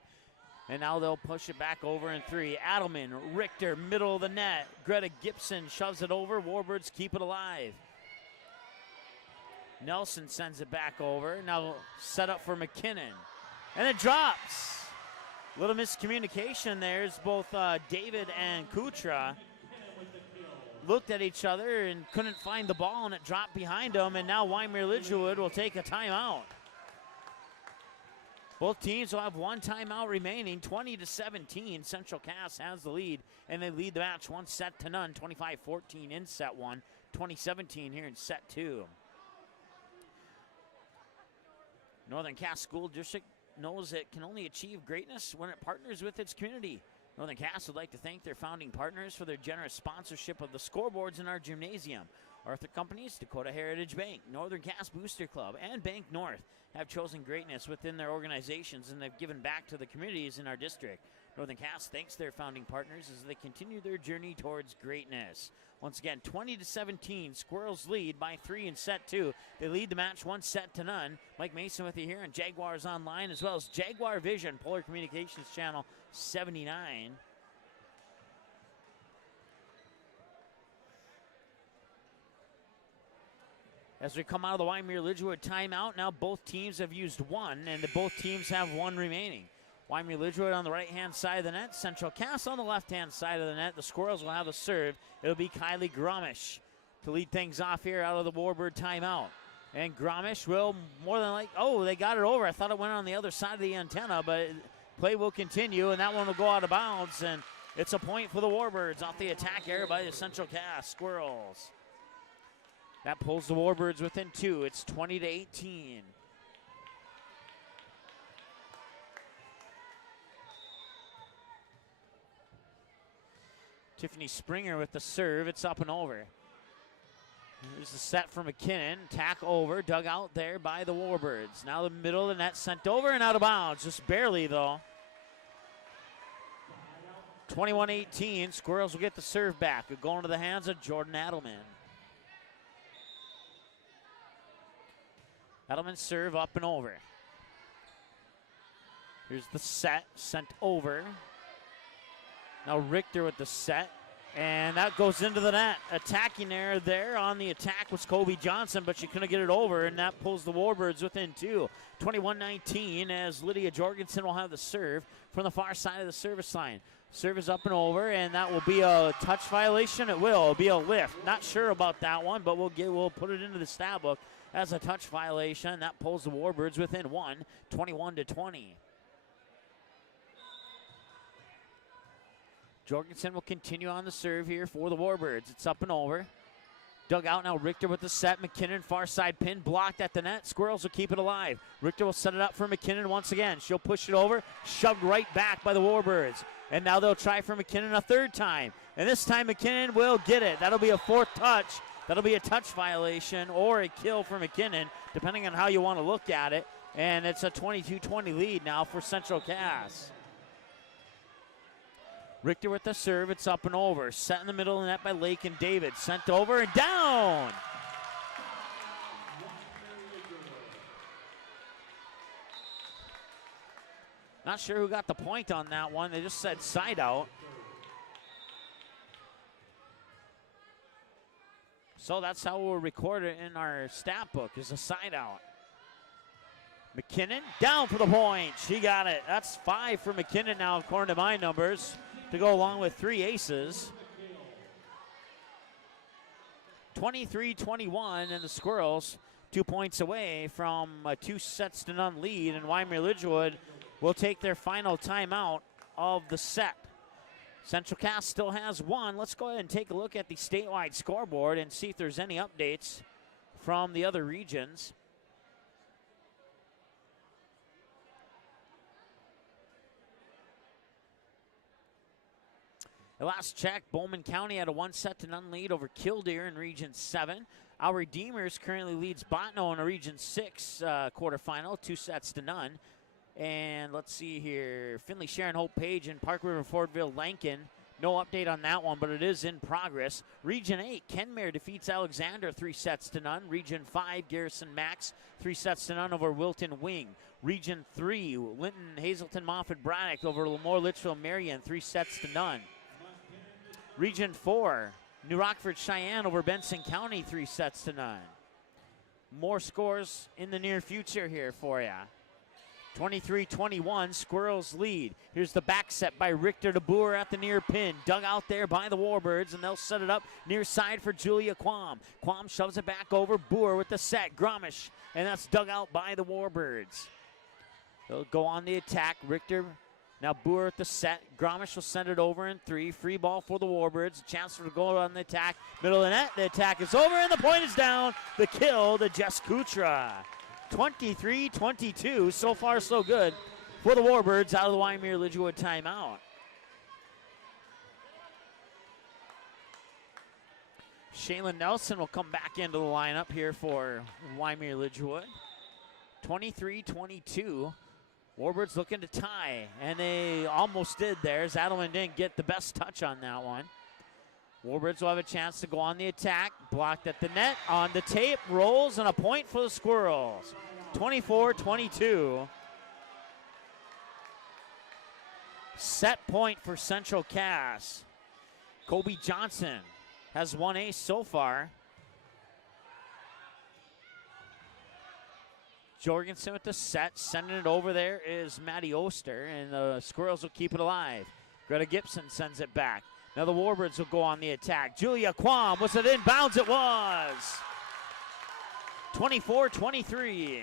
And now they'll push it back over in 3. Adelman, Richter, middle of the net. Greta Gibson shoves it over. Warbirds keep it alive. Nelson sends it back over. Now set up for McKinnon. And it drops. Little miscommunication there as both David and Kutra looked at each other and couldn't find the ball, and it dropped behind them, and now Wyndmere Lidgerwood will take a timeout. Both teams will have 1 timeout remaining. 20-17, Central Cass has the lead, and they lead the match 1 set to none, 25-14 in set 1, 20-17 here in set 2. Northern Cass School District knows it can only achieve greatness when it partners with its community. Northern Cass would like to thank their founding partners for their generous sponsorship of the scoreboards in our gymnasium. Arthur Companies, Dakota Heritage Bank, Northern Cass Booster Club, and Bank North have chosen greatness within their organizations, and they've given back to the communities in our district. Northern Cass thanks their founding partners as they continue their journey towards greatness. Once again, 20-17, Squirrels lead by 3 in set 2. They lead the match 1 set to none. Mike Mason with you here on Jaguars Online, as well as Jaguar Vision, Polar Communications Channel 79. As we come out of the Wyndmere Lidgerwood timeout, now both teams have used 1, and both teams have 1 remaining. Wyndmere Lidgerwood on the right-hand side of the net. Central Cass on the left-hand side of the net. The Squirrels will have a serve. It'll be Kylie Gromish to lead things off here out of the Warbird timeout. And Gromish will more than like, oh, they got it over. I thought it went on the other side of the antenna, but play will continue, and that one will go out of bounds, and it's a point for the Warbirds off the attack error by the Central Cass Squirrels. That pulls the Warbirds within 2. It's 20-18. Tiffany Springer with the serve. It's up and over. Here's the set for McKinnon. Tack over, dug out there by the Warbirds. Now the middle of the net sent over and out of bounds. Just barely, though. 21-18. Squirrels will get the serve back. It'll go into the hands of Jordan Adelman. Adelman serve up and over. Here's the set, sent over. Now Richter with the set. And that goes into the net. Attacking there on the attack was Kobe Johnson, but she couldn't get it over, and that pulls the Warbirds within two. 21-19 as Lydia Jorgensen will have the serve from the far side of the service line. Serve is up and over, and that will be a touch violation. It will. It'll be a lift. Not sure about that one, but we'll put it into the stat book as a touch violation. That pulls the Warbirds within one, 21-20. Jorgensen will continue on the serve here for the Warbirds. It's up and over. Dug out now, Richter with the set. McKinnon, far side pin, blocked at the net. Squirrels will keep it alive. Richter will set it up for McKinnon once again. She'll push it over, shoved right back by the Warbirds. And now they'll try for McKinnon a third time. And this time McKinnon will get it. That'll be a fourth touch. That'll be a touch violation or a kill for McKinnon, depending on how you want to look at it. And it's a 22-20 lead now for Central Cass. Richter with the serve, it's up and over. Set in the middle of the net by Lake and David. Sent over and down! Not sure who got the point on that one. They just said side out. So that's how we'll record it in our stat book, is a side out. McKinnon down for the point. She got it. That's 5 for McKinnon now, according to my numbers, to go along with 3 aces. 23-21, and the Squirrels 2 points away from a 2-0 lead, and Wyndmere Lidgerwood will take their final timeout of the set. Central Cass still has one. Let's go ahead and take a look at the statewide scoreboard and see if there's any updates from the other regions. The last check, Bowman County had a 1-0 lead over Killdeer in Region 7. Our Redeemers currently leads Botno in a Region 6 quarterfinal, 2-0. And let's see here, Finley, Sharon, Hope, Page, and Park River, Fordville, Lankin. No update on that one, but it is in progress. Region 8, Kenmare defeats Alexander 3-0. Region 5, Garrison Max 3-0 over Wilton Wing. Region 3, Linton, Hazelton, Moffett, Braddock over Lemoore, Litchfield, Marion 3-0. Region 4, New Rockford, Cheyenne over Benson County 3-0. More scores in the near future here for you. 23-21, Squirrels lead. Here's the back set by Richter to Boer at the near pin. Dug out there by the Warbirds, and they'll set it up near side for Julia Quam. Quam shoves it back over. Boer with the set. Gromish, and that's dug out by the Warbirds. They'll go on the attack. Richter, now Boer at the set. Gromish will send it over in 3. Free ball for the Warbirds. A chance for to go on the attack. Middle of the net. The attack is over, and the point is down. The kill to Jess Kutra. 23-22, so far so good for the Warbirds out of the Wyndmere Lidgerwood timeout. Shaylin Nelson will come back into the lineup here for Wyndmere Lidgerwood. 23-22, Warbirds looking to tie, and they almost did there. Zadelman didn't get the best touch on that one. Warbirds will have a chance to go on the attack. Blocked at the net, on the tape, rolls, and a point for the Squirrels. 24-22. Set point for Central Cass. Kobe Johnson has 1 ace so far. Jorgensen with the set, sending it over there is Maddie Oster, and the Squirrels will keep it alive. Greta Gibson sends it back. Now the Warbirds will go on the attack. Julia Quam, was it inbounds? It was. 24-23.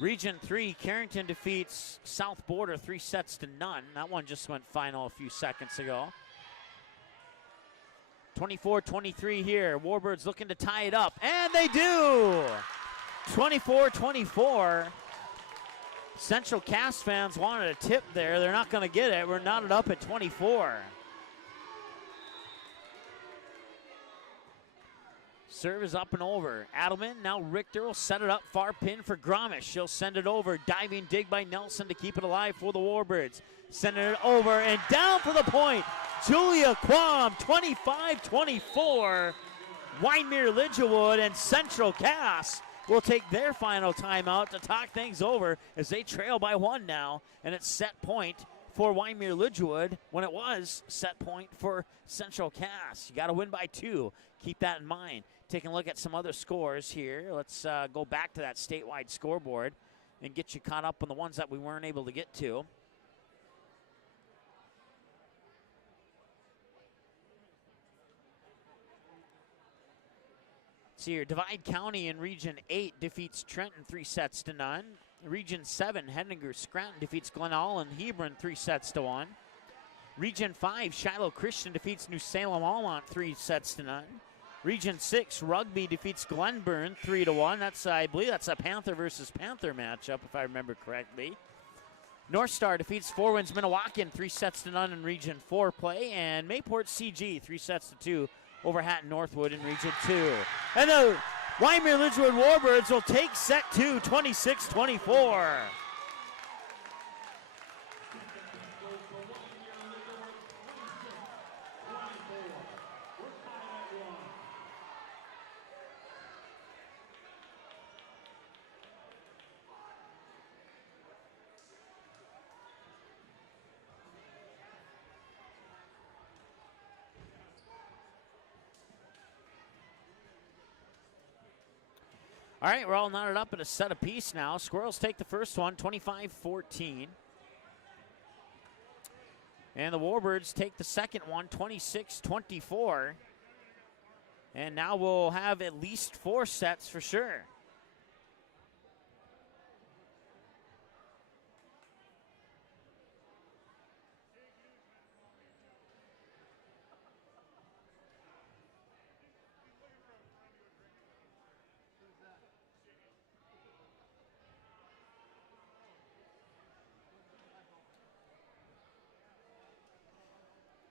Region 3, Carrington defeats South Border 3-0. That one just went final a few seconds ago. 24-23 here. Warbirds looking to tie it up, and they do! 24-24. Central Cass fans wanted a tip there. They're not going to get it. We're knotted up at 24. Serve is up and over. Adelman, now Richter will set it up. Far pin for Gromish. She'll send it over. Diving dig by Nelson to keep it alive for the Warbirds. Sending it over and down for the point. Julia Quam, 25-24. Wyndmere Lidgerwood and Central Cass will take their final timeout to talk things over as they trail by 1 now, and it's set point for Wyndmere Lidgerwood when it was set point for Central Cass. You got to win by 2. Keep that in mind. Taking a look at some other scores here. Let's go back to that statewide scoreboard and get you caught up on the ones that we weren't able to get to. See here, Divide County in Region 8 defeats Trenton 3-0. Region 7, Henninger Scranton defeats Glenall and Hebron 3-1. Region 5, Shiloh Christian defeats New Salem Almont 3-0. Region 6, Rugby defeats Glenburn 3-1. I believe that's a Panther versus Panther matchup, if I remember correctly. North Star defeats Four Winds Minnewacan 3-0 in Region 4 play, and Mayport CG 3-2 over Hatton Northwood in Region 2. And the Wyndmere Lidgerwood Warbirds will take set 2, 26-24. All right, we're all knotted up at a set apiece now. Squirrels take the first one, 25-14. And the Warbirds take the second one, 26-24. And now we'll have at least 4 sets for sure.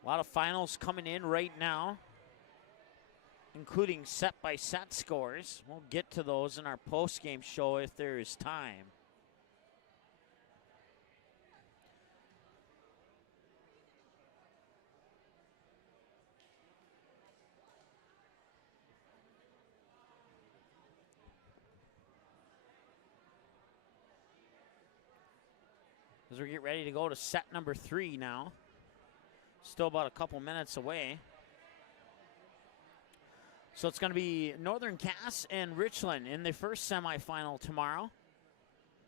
A lot of finals coming in right now, including set-by-set scores. We'll get to those in our post-game show if there is time. As we get ready to go to set number 3 now. Still about a couple minutes away. So it's going to be Northern Cass and Richland in the first semifinal tomorrow.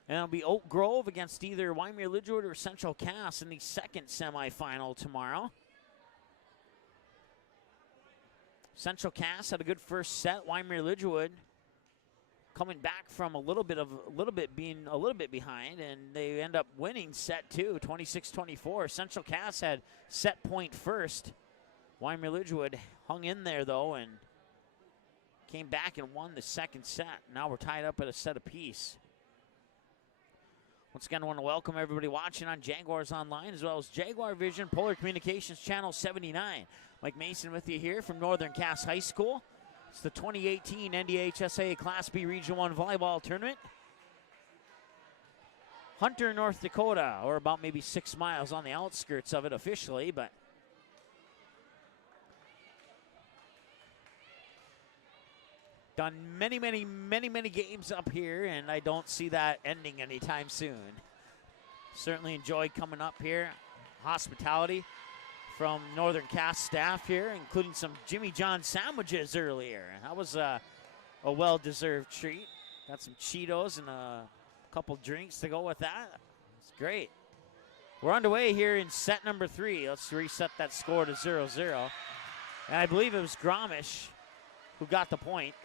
And it'll be Oak Grove against either Wyndmere Lidgerwood or Central Cass in the second semifinal tomorrow. Central Cass had a good first set. Wyndmere Lidgerwood coming back from a little bit being a little bit behind, and they end up winning set 2, 26-24. Central Cass had set point first. Wyndmere Lidgerwood hung in there though and came back and won the second set. Now we're tied up at a set apiece. Once again, I want to welcome everybody watching on Jaguars Online as well as Jaguar Vision, Polar Communications Channel 79. Mike Mason with you here from Northern Cass High School. It's the 2018 NDHSA Class B Region 1 Volleyball Tournament. Hunter, North Dakota, or about maybe 6 miles on the outskirts of it officially, but done many games up here, and I don't see that ending anytime soon. Certainly enjoyed coming up here. Hospitality from Northern Cass staff here, including some Jimmy John sandwiches earlier. That was a well-deserved treat. Got some Cheetos and a couple drinks to go with that. It's great. We're underway here in set number 3. Let's reset that score to 0-0. And I believe it was Gromish who got the point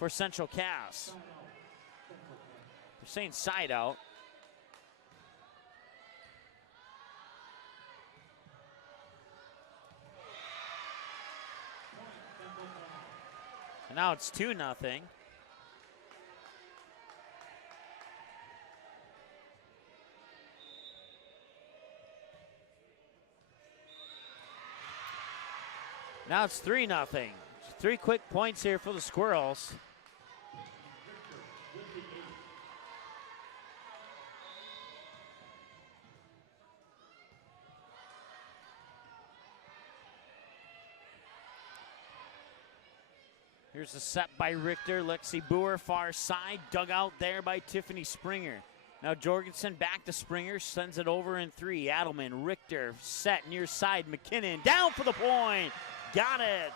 for Central Cass. They're saying side out. And now it's 2-0. Now it's 3-0. 3 quick points here for the Squirrels. Here's the set by Richter. Lexi Boer, far side. Dug out there by Tiffany Springer. Now Jorgensen back to Springer. Sends it over in 3. Adelman, Richter, set near side. McKinnon down for the point. Got it.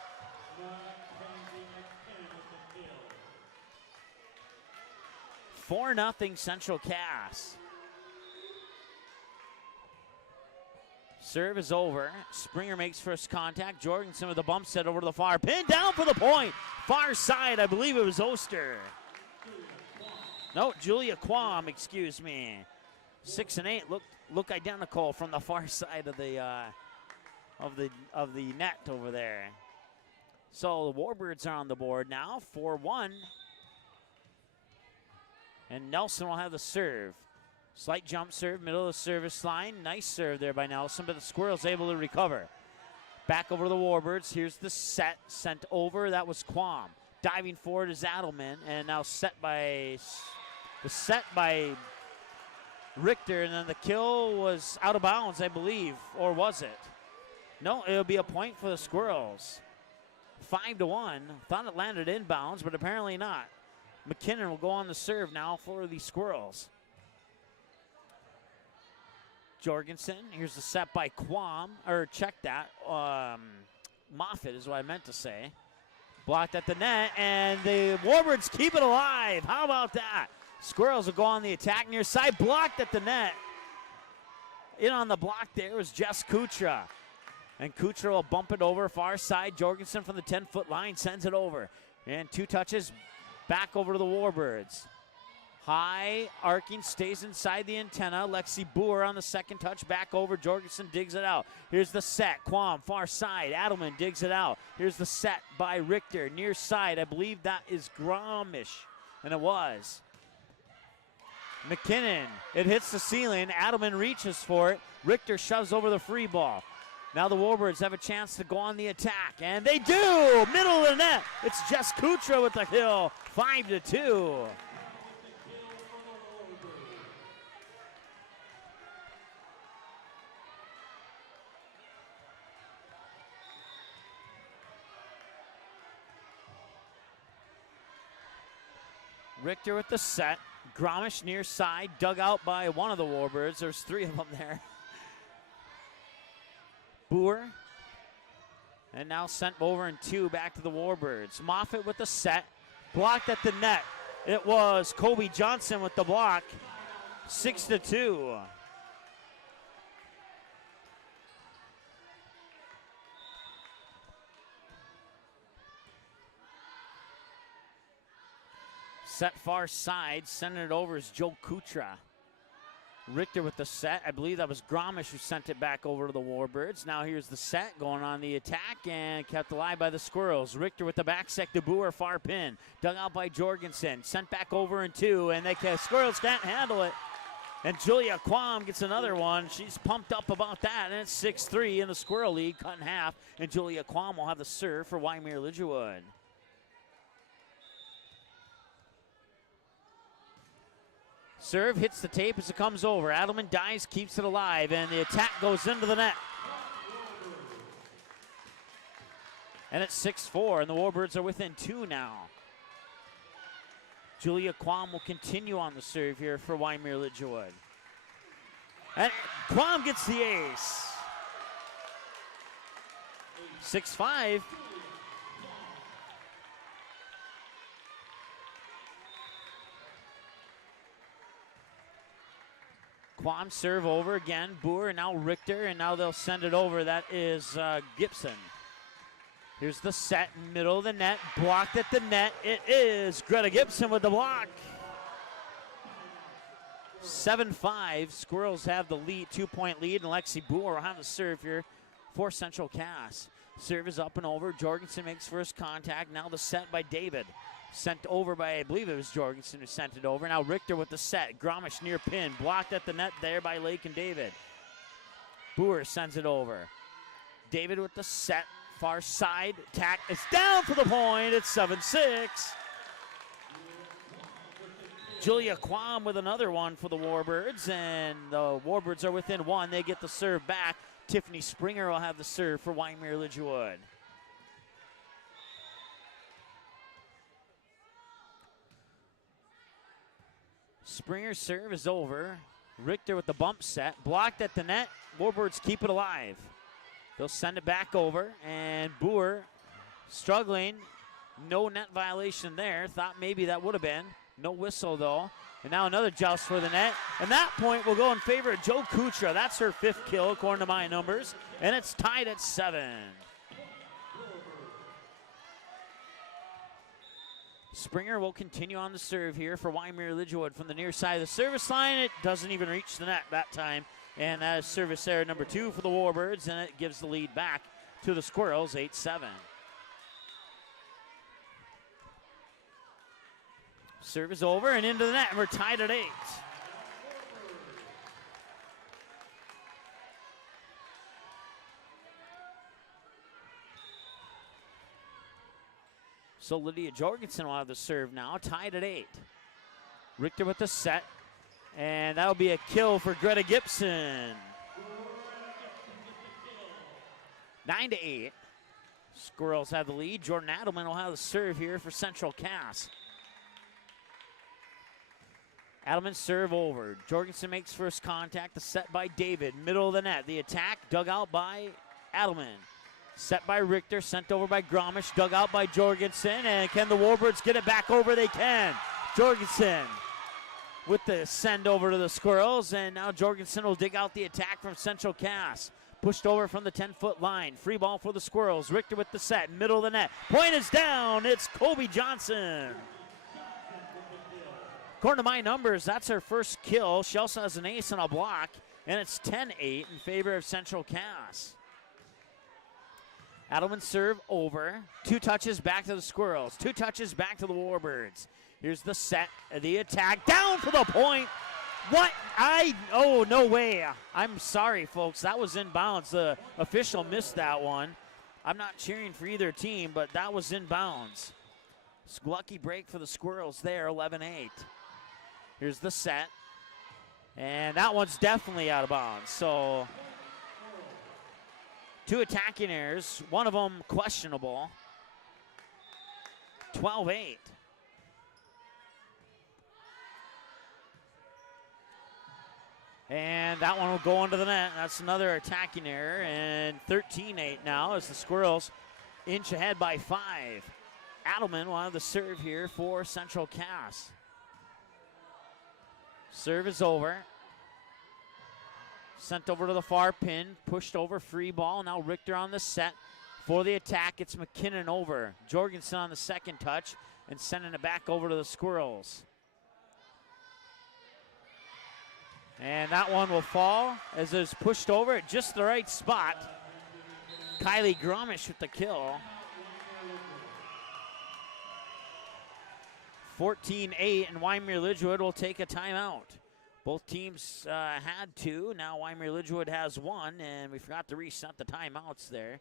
4-0 Central Cass. Serve is over. Springer makes first contact. Jorgensen with a bump set over to the far pin. Down for the point. Far side, I believe it was Oster. No, Julia Quam, excuse me. 6 and 8 look identical from the far side of the net over there. So the Warbirds are on the board now, 4-1. And Nelson will have the serve. Slight jump serve, middle of the service line. Nice serve there by Nelson, but the Squirrels able to recover. Back over to the Warbirds. Here's the set, sent over. That was Quam. Diving forward is Adelman, and now set by Richter, and then the kill was out of bounds, I believe, or was it? No, it'll be a point for the Squirrels. 5-1. Thought it landed inbounds, but apparently not. McKinnon will go on the serve now for the Squirrels. Jorgensen, here's the set by Quam, or check that. Moffitt is what I meant to say. Blocked at the net, and the Warbirds keep it alive. How about that? Squirrels will go on the attack near side, blocked at the net. In on the block there was Jess Kutra. And Kutra will bump it over far side. Jorgensen from the 10-foot line sends it over. And 2 touches back over to the Warbirds. High, arcing, stays inside the antenna. Lexi Boer on the second touch, back over. Jorgensen digs it out. Here's the set. Quam, far side. Adelman digs it out. Here's the set by Richter, near side. I believe that is Gromish, and it was. McKinnon, it hits the ceiling. Adelman reaches for it. Richter shoves over the free ball. Now the Warbirds have a chance to go on the attack, and they do! Middle of the net. It's Jess Kutra with the kill. 5-2. Richter with the set. Gromish near side, dug out by one of the Warbirds. There's 3 of them there. Boer. And now sent over in 2 back to the Warbirds. Moffitt with the set. Blocked at the net. It was Kobe Johnson with the block. 6-2. Set far side, sending it over is Joe Kutra. Richter with the set. I believe that was Gromish who sent it back over to the Warbirds. Now here's the set going on the attack and kept alive by the Squirrels. Richter with the back sec to Boer, far pin. Dug out by Jorgensen. Sent back over in 2, and Squirrels can't handle it. And Julia Quam gets another one. She's pumped up about that, and it's 6-3 in the Squirrel League, cut in half. And Julia Quam will have the serve for Wyndmere Lidgerwood. Serve hits the tape as it comes over. Adelman dives, keeps it alive, and the attack goes into the net. And it's 6-4, and the Warbirds are within 2 now. Julia Quam will continue on the serve here for Wyndmere Lidgerwood. And Quam gets the ace. 6-5. Quam serve over again. Boer, and now Richter, and now they'll send it over. That is Gibson. Here's the set, middle of the net, blocked at the net. It is Greta Gibson with the block. 7-5. Squirrels have the lead, 2-point lead, and Lexi Boer will have the serve here for Central Cass. Serve is up and over. Jorgensen makes first contact. Now the set by David. Sent over by, I believe it was Jorgensen who sent it over. Now Richter with the set. Gromish near pin. Blocked at the net there by Lake and David. Boer sends it over. David with the set. Far side. Attack is down for the point. It's 7-6. Julia Quam with another one for the Warbirds. And the Warbirds are within 1. They get the serve back. Tiffany Springer will have the serve for Wyndmere Lidgerwood. Springer's serve is over. Richter with the bump set. Blocked at the net. Warbirds keep it alive. They'll send it back over. And Boer struggling. No net violation there. Thought maybe that would have been. No whistle, though. And now another joust for the net. And that point will go in favor of Joe Kuchera. That's her 5th kill, according to my numbers. And it's tied at 7. Springer will continue on the serve here for Wyndmere Lidgerwood from the near side of the service line. It doesn't even reach the net that time. And that is service error number 2 for the Warbirds, and it gives the lead back to the Squirrels, 8-7. Serve is over and into the net, and we're tied at 8. So Lydia Jorgensen will have the serve now, tied at 8. Richter with the set, and that'll be a kill for Greta Gibson. 9-8. Squirrels have the lead. Jordan Adelman will have the serve here for Central Cass. Adelman serve over. Jorgensen makes first contact. The set by David. Middle of the net. The attack dug out by Adelman. Set by Richter. Sent over by Gromish. Dug out by Jorgensen. And can the Warbirds get it back over? They can. Jorgensen with the send over to the Squirrels. And now Jorgensen will dig out the attack from Central Cass. Pushed over from the 10-foot line. Free ball for the Squirrels. Richter with the set. Middle of the net. Point is down. It's Colby Johnson. According to my numbers, that's her first kill. She also has an ace and a block, and it's 10-8 in favor of Central Cass. Adelman serve over. 2 touches back to the Squirrels. 2 touches back to the Warbirds. Here's the set, the attack, down for the point. What? Oh, no way. I'm sorry, folks. That was in bounds. The official missed that one. I'm not cheering for either team, but that was in bounds. Lucky break for the Squirrels there, 11-8. Here's the set. And that one's definitely out of bounds. So 2 attacking errors, one of them questionable. 12-8. And that one will go into the net. That's another attacking error. And 13-8 now as the Squirrels inch ahead by 5. Adelman will have the serve here for Central Cass. Serve is over. Sent over to the far pin. Pushed over, free ball. Now Richter on the set. For the attack, it's McKinnon over. Jorgensen on the second touch and sending it back over to the Squirrels. And that one will fall as it's pushed over at just the right spot. Kylie Gromish with the kill. 14-8, and Wyndmere Lidgerwood will take a timeout. Both teams had 2. Now Wyndmere Lidgerwood has 1, and we forgot to reset the timeouts there.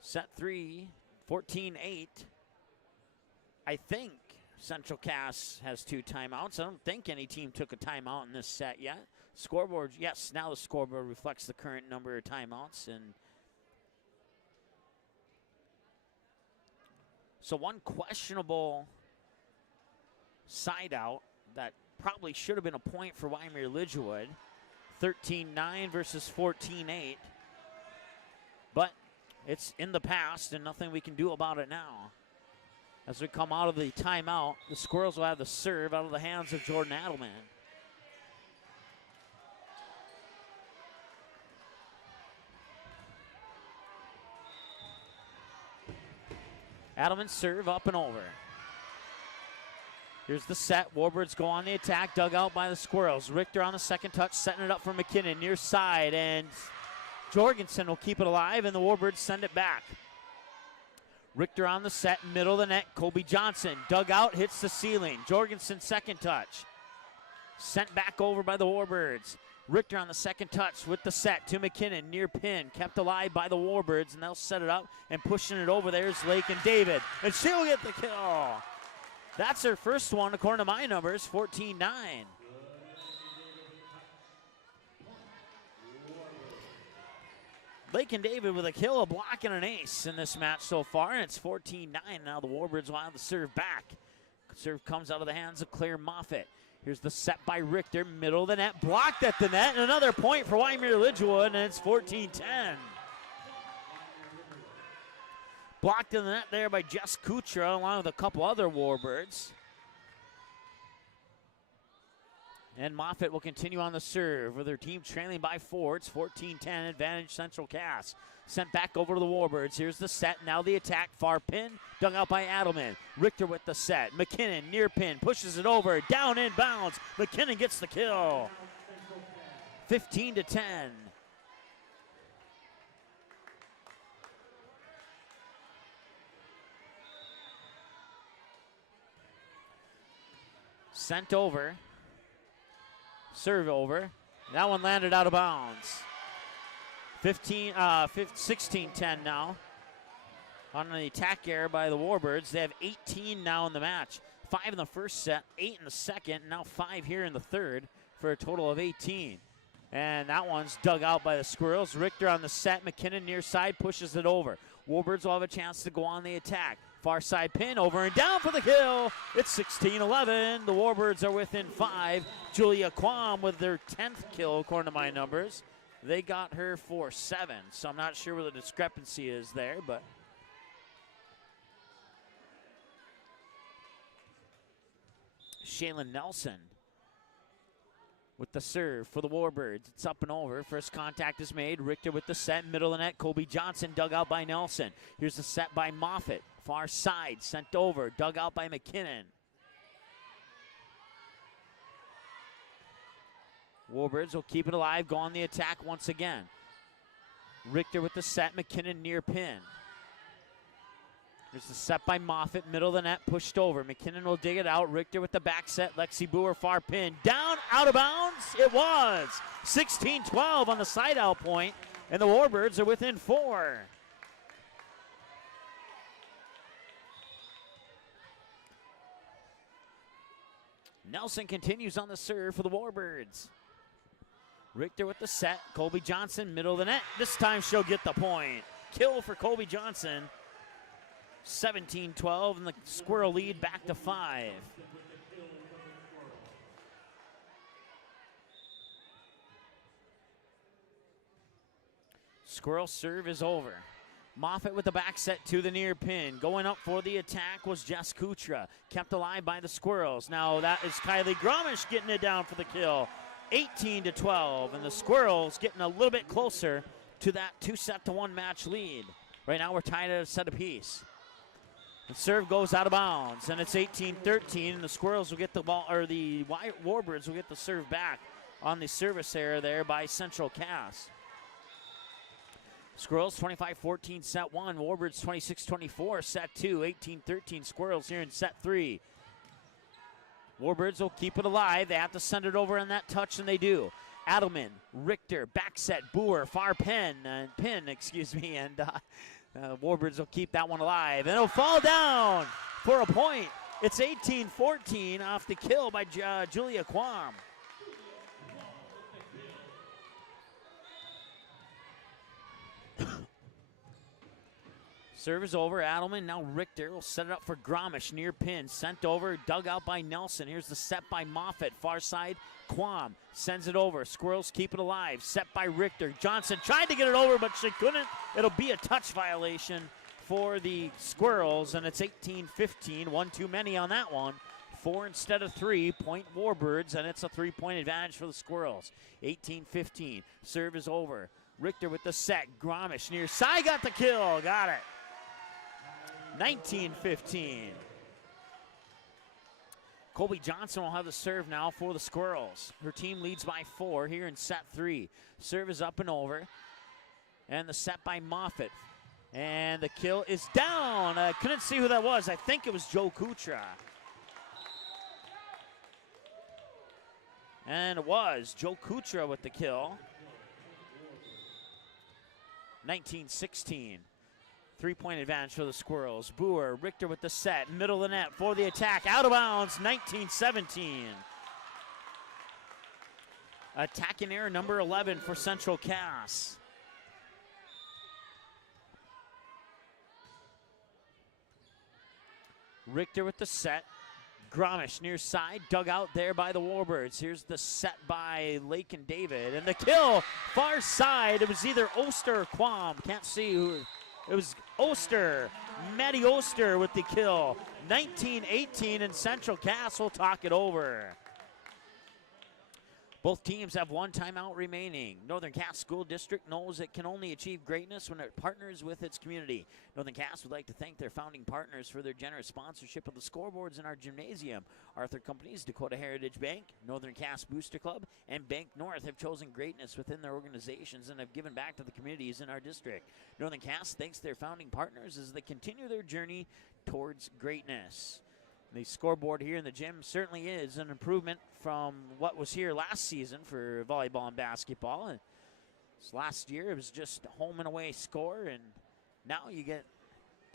Set 3, 14-8. I think Central Cass has 2 timeouts. I don't think any team took a timeout in this set yet. Scoreboard, yes, now the scoreboard reflects the current number of timeouts. And so one questionable side out that probably should have been a point for Wyndmere Lidgerwood. 13-9 versus 14-8. But it's in the past and nothing we can do about it now. As we come out of the timeout, the Squirrels will have the serve out of the hands of Jordan Adelman. Adelman serve up and over. Here's the set. Warbirds go on the attack. Dug out by the Squirrels. Richter on the second touch, setting it up for McKinnon near side. And Jorgensen will keep it alive, and the Warbirds send it back. Richter on the set, middle of the net. Colby Johnson dug out, hits the ceiling. Jorgensen second touch. Sent back over by the Warbirds. Richter on the second touch with the set to McKinnon near pin. Kept alive by the Warbirds, and they'll set it up and pushing it over. There's Lake and David. And she'll get the kill. That's her first one, according to my numbers, 14-9. Lake and David with a kill, a block, and an ace in this match so far, and it's 14-9. Now the Warbirds will have the serve back. Serve comes out of the hands of Claire Moffett. Here's the set by Richter, middle of the net, blocked at the net, and another point for Wyndmere Lidgerwood, and it's 14-10. Blocked in the net there by Jess Kuchera, along with a couple other Warbirds. And Moffett will continue on the serve with her team trailing by 4. It's 14-10, advantage Central Cass. Sent back over to the Warbirds. Here's the set, now the attack, far pin, dug out by Adelman. Richter with the set, McKinnon near pin, pushes it over, down inbounds. McKinnon gets the kill. 15-10. Sent over. Serve over. That one landed out of bounds. 16-10 now. On the attack error by the Warbirds. They have 18 now in the match. 5 in the first set, 8 in the second, now 5 here in the third for a total of 18. And that one's dug out by the Squirrels. Richter on the set. McKinnon near side pushes it over. Warbirds will have a chance to go on the attack. Far side pin, over and down for the kill. It's 16-11. The Warbirds are within 5. Julia Quam with their 10th kill, according to my numbers. They got her for 7, so I'm not sure where the discrepancy is there, but Shaylin Nelson with the serve for the Warbirds. It's up and over. First contact is made. Richter with the set, middle of the net. Colby Johnson dug out by Nelson. Here's the set by Moffett. Far side, sent over, dug out by McKinnon. Warbirds will keep it alive, go on the attack once again. Richter with the set, McKinnon near pin. There's the set by Moffett, middle of the net, pushed over. McKinnon will dig it out. Richter with the back set. Lexi Boer far pin. Down, out of bounds. It was 16-12 on the side out point, and the Warbirds are within 4. Nelson continues on the serve for the Warbirds. Richter with the set. Colby Johnson, middle of the net. This time she'll get the point. Kill for Colby Johnson. 17-12, and the Squirrel lead back to 5. Squirrel serve is over. Moffett with the back set to the near pin. Going up for the attack was Jess Kuchera. Kept alive by the Squirrels. Now that is Kylie Gromish getting it down for the kill. 18-12, and the Squirrels getting a little bit closer to that 2-1 match lead. Right now we're tied at a set apiece. The serve goes out of bounds, and it's 18-13, and the Squirrels will get the ball, or the Warbirds will get the serve back on the service error there by Central Cass. Squirrels 25-14 set 1, Warbirds 26-24 set 2, 18-13 Squirrels here in set 3. Warbirds will keep it alive. They have to send it over on that touch, and they do. Adelman, Richter, back set, Boer, far pin, and Warbirds will keep that one alive, and it'll fall down for a point. It's 18-14 off the kill by Julia Quam. Serve is over. Adelman, now Richter will set it up for Gromish. Near pin, sent over, dug out by Nelson. Here's the set by Moffett. Far side, Quam sends it over. Squirrels keep it alive. Set by Richter. Johnson tried to get it over, but she couldn't. It'll be a touch violation for the Squirrels, and it's 18-15. One too many on that one. 4 instead of 3. Point Warbirds, and it's a 3-point advantage for the Squirrels. 18-15. Serve is over. Richter with the set. Gromish near side got the kill. Got it. 19-15. Colby Johnson will have the serve now for the Squirrels. Her team leads by 4 here in set 3. Serve is up and over. And the set by Moffett. And the kill is down. I couldn't see who that was. I think it was Joe Kuchera. And it was Joe Kuchera with the kill. 19-16. 3-point advantage for the Squirrels. Boer, Richter with the set, middle of the net for the attack, out of bounds, 19-17. Attacking error number 11 for Central Cass. Richter with the set, Gromish near side, dug out there by the Warbirds. Here's the set by Lake and David. And the kill, far side. It was either Oster or Quam. Can't see who. It was Oster. Matty Oster with the kill. 19-18, and Central Cass will talk it over. Both teams have one timeout remaining. Northern Cass School District knows it can only achieve greatness when it partners with its community. Northern Cass would like to thank their founding partners for their generous sponsorship of the scoreboards in our gymnasium. Arthur Companies, Dakota Heritage Bank, Northern Cass Booster Club, and Bank North have chosen greatness within their organizations and have given back to the communities in our district. Northern Cass thanks their founding partners as they continue their journey towards greatness. The scoreboard here in the gym certainly is an improvement from what was here last season for volleyball and basketball. And last year it was just home and away score, and now you get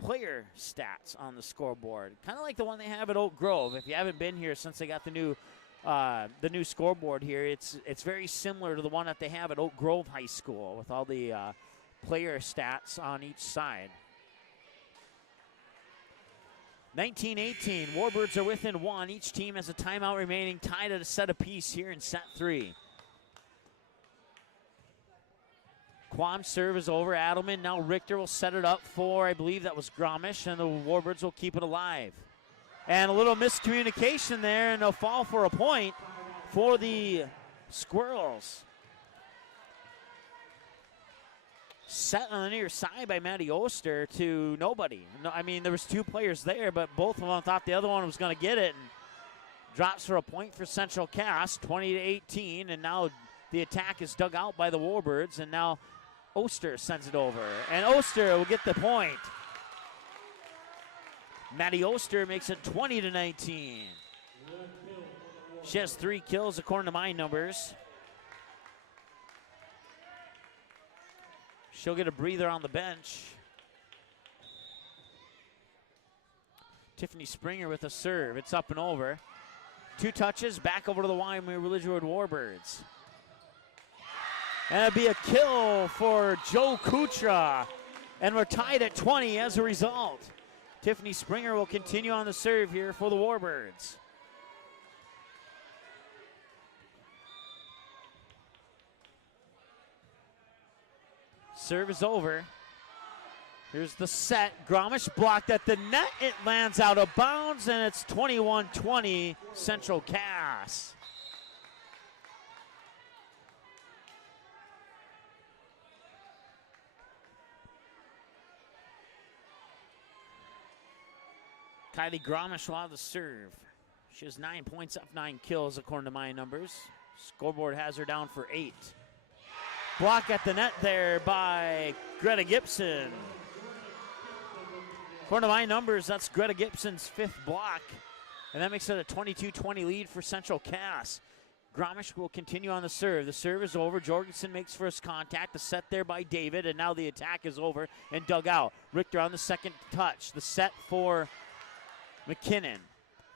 player stats on the scoreboard, kind of like the one they have at Oak Grove. If you haven't been here since they got the new scoreboard here, it's very similar to the one that they have at Oak Grove High School with all the player stats on each side. 19-18, Warbirds are within one. Each team has a timeout remaining, tied at a set apiece here in set 3. Quam's serve is over. Adelman, now Richter will set it up for, I believe that was Gromish, and the Warbirds will keep it alive. And a little miscommunication there, and they'll fall for a point for the Squirrels. Set on the near side by Matty Oster to nobody. No, I mean, there was two players there, but both of them thought the other one was going to get it, and drops for a point for Central Cass, 20-18, and now the attack is dug out by the Warbirds, and now Oster sends it over, and Oster will get the point. Matty Oster makes it 20-19. She has 3 kills according to my numbers. She'll get a breather on the bench. Tiffany Springer with a serve. It's up and over. 2 touches, back over to the Wyndmere Lidgerwood Warbirds. And it'll be a kill for Joe Kutra. And we're tied at 20 as a result. Tiffany Springer will continue on the serve here for the Warbirds. Serve is over. Here's the set. Gromish blocked at the net. It lands out of bounds, and it's 21-20 Central Cass. Kylie Gromish will have the serve. She has 9 points off 9 kills according to my numbers. Scoreboard has her down for 8. Block at the net there by Greta Gibson. According to my numbers, that's Greta Gibson's 5th block. And that makes it a 22-20 lead for Central Cass. Gromish will continue on the serve. The serve is over. Jorgensen makes first contact. The set there by David, and now the attack is over and dug out. Richter on the second touch. The set for McKinnon.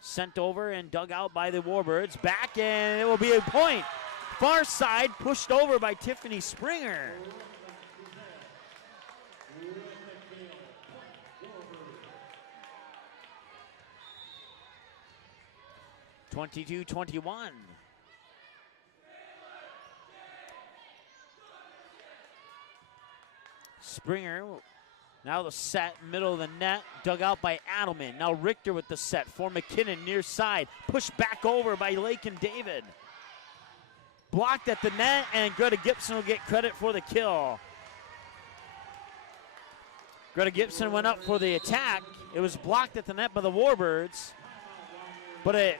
Sent over and dug out by the Warbirds. Back, and it will be a point. Far side, pushed over by Tiffany Springer. (22-21). Springer, now the set, middle of the net, dug out by Adelman. Now Richter with the set for McKinnon near side. Pushed back over by Lake and David. Blocked at the net, and Greta Gibson will get credit for the kill. Greta Gibson went up for the attack. It was blocked at the net by the Warbirds, but it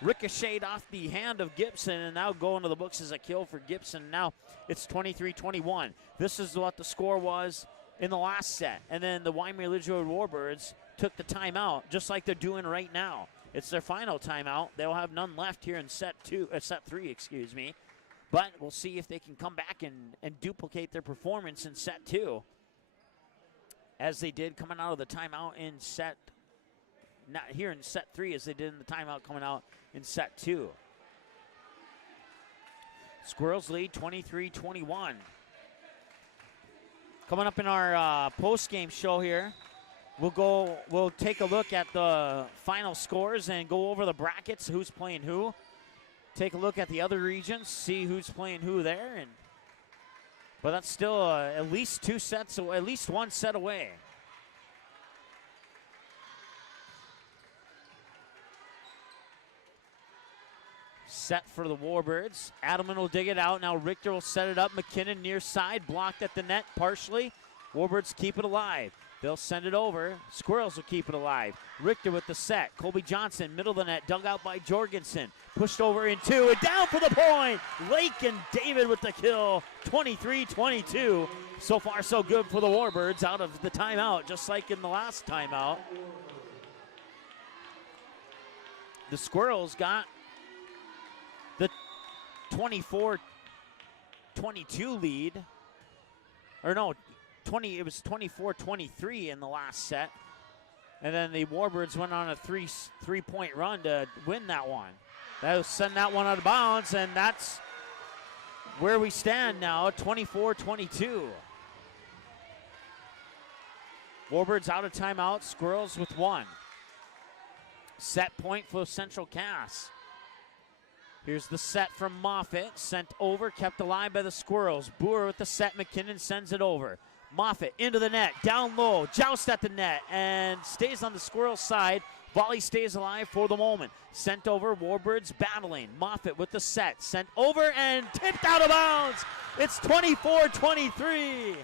ricocheted off the hand of Gibson, and now going to the books as a kill for Gibson. Now it's 23-21. This is what the score was in the last set, and then the Wyndmere Lidgerwood Warbirds took the timeout, just like they're doing right now. It's their final timeout. They'll have none left here in set 3, excuse me. But we'll see if they can come back and duplicate their performance in set 2, as they did coming out of the timeout in set, not here in set 3 as they did in the timeout coming out in set 2. Squirrels lead 23-21. Coming up in our post-game show here, We'll take a look at the final scores and go over the brackets, who's playing who. Take a look at the other regions, see who's playing who there. But that's still at least 2 sets, at least 1 set away. Set for the Warbirds. Adelman will dig it out. Now Richter will set it up. McKinnon near side, blocked at the net partially. Warbirds keep it alive. They'll send it over. Squirrels will keep it alive. Richter with the set. Colby Johnson, middle of the net, dug out by Jorgensen. Pushed over in 2, and down for the point. Lake and David with the kill. 23-22. So far, so good for the Warbirds out of the timeout, just like in the last timeout. The Squirrels got the 24-22 lead. Or no, it was 24-23 in the last set. And then the Warbirds went on a three-point run to win that one. That'll send that one out of bounds, and that's where we stand now, 24-22. Warbirds out of timeout, Squirrels with 1. Set point for Central Cass. Here's the set from Moffitt, sent over, kept alive by the Squirrels. Boer with the set, McKinnon sends it over. Moffitt into the net, down low, joust at the net, and stays on the Squirrels side. Volley stays alive for the moment. Sent over, Warbirds battling. Moffitt with the set, sent over and tipped out of bounds. It's 24-23.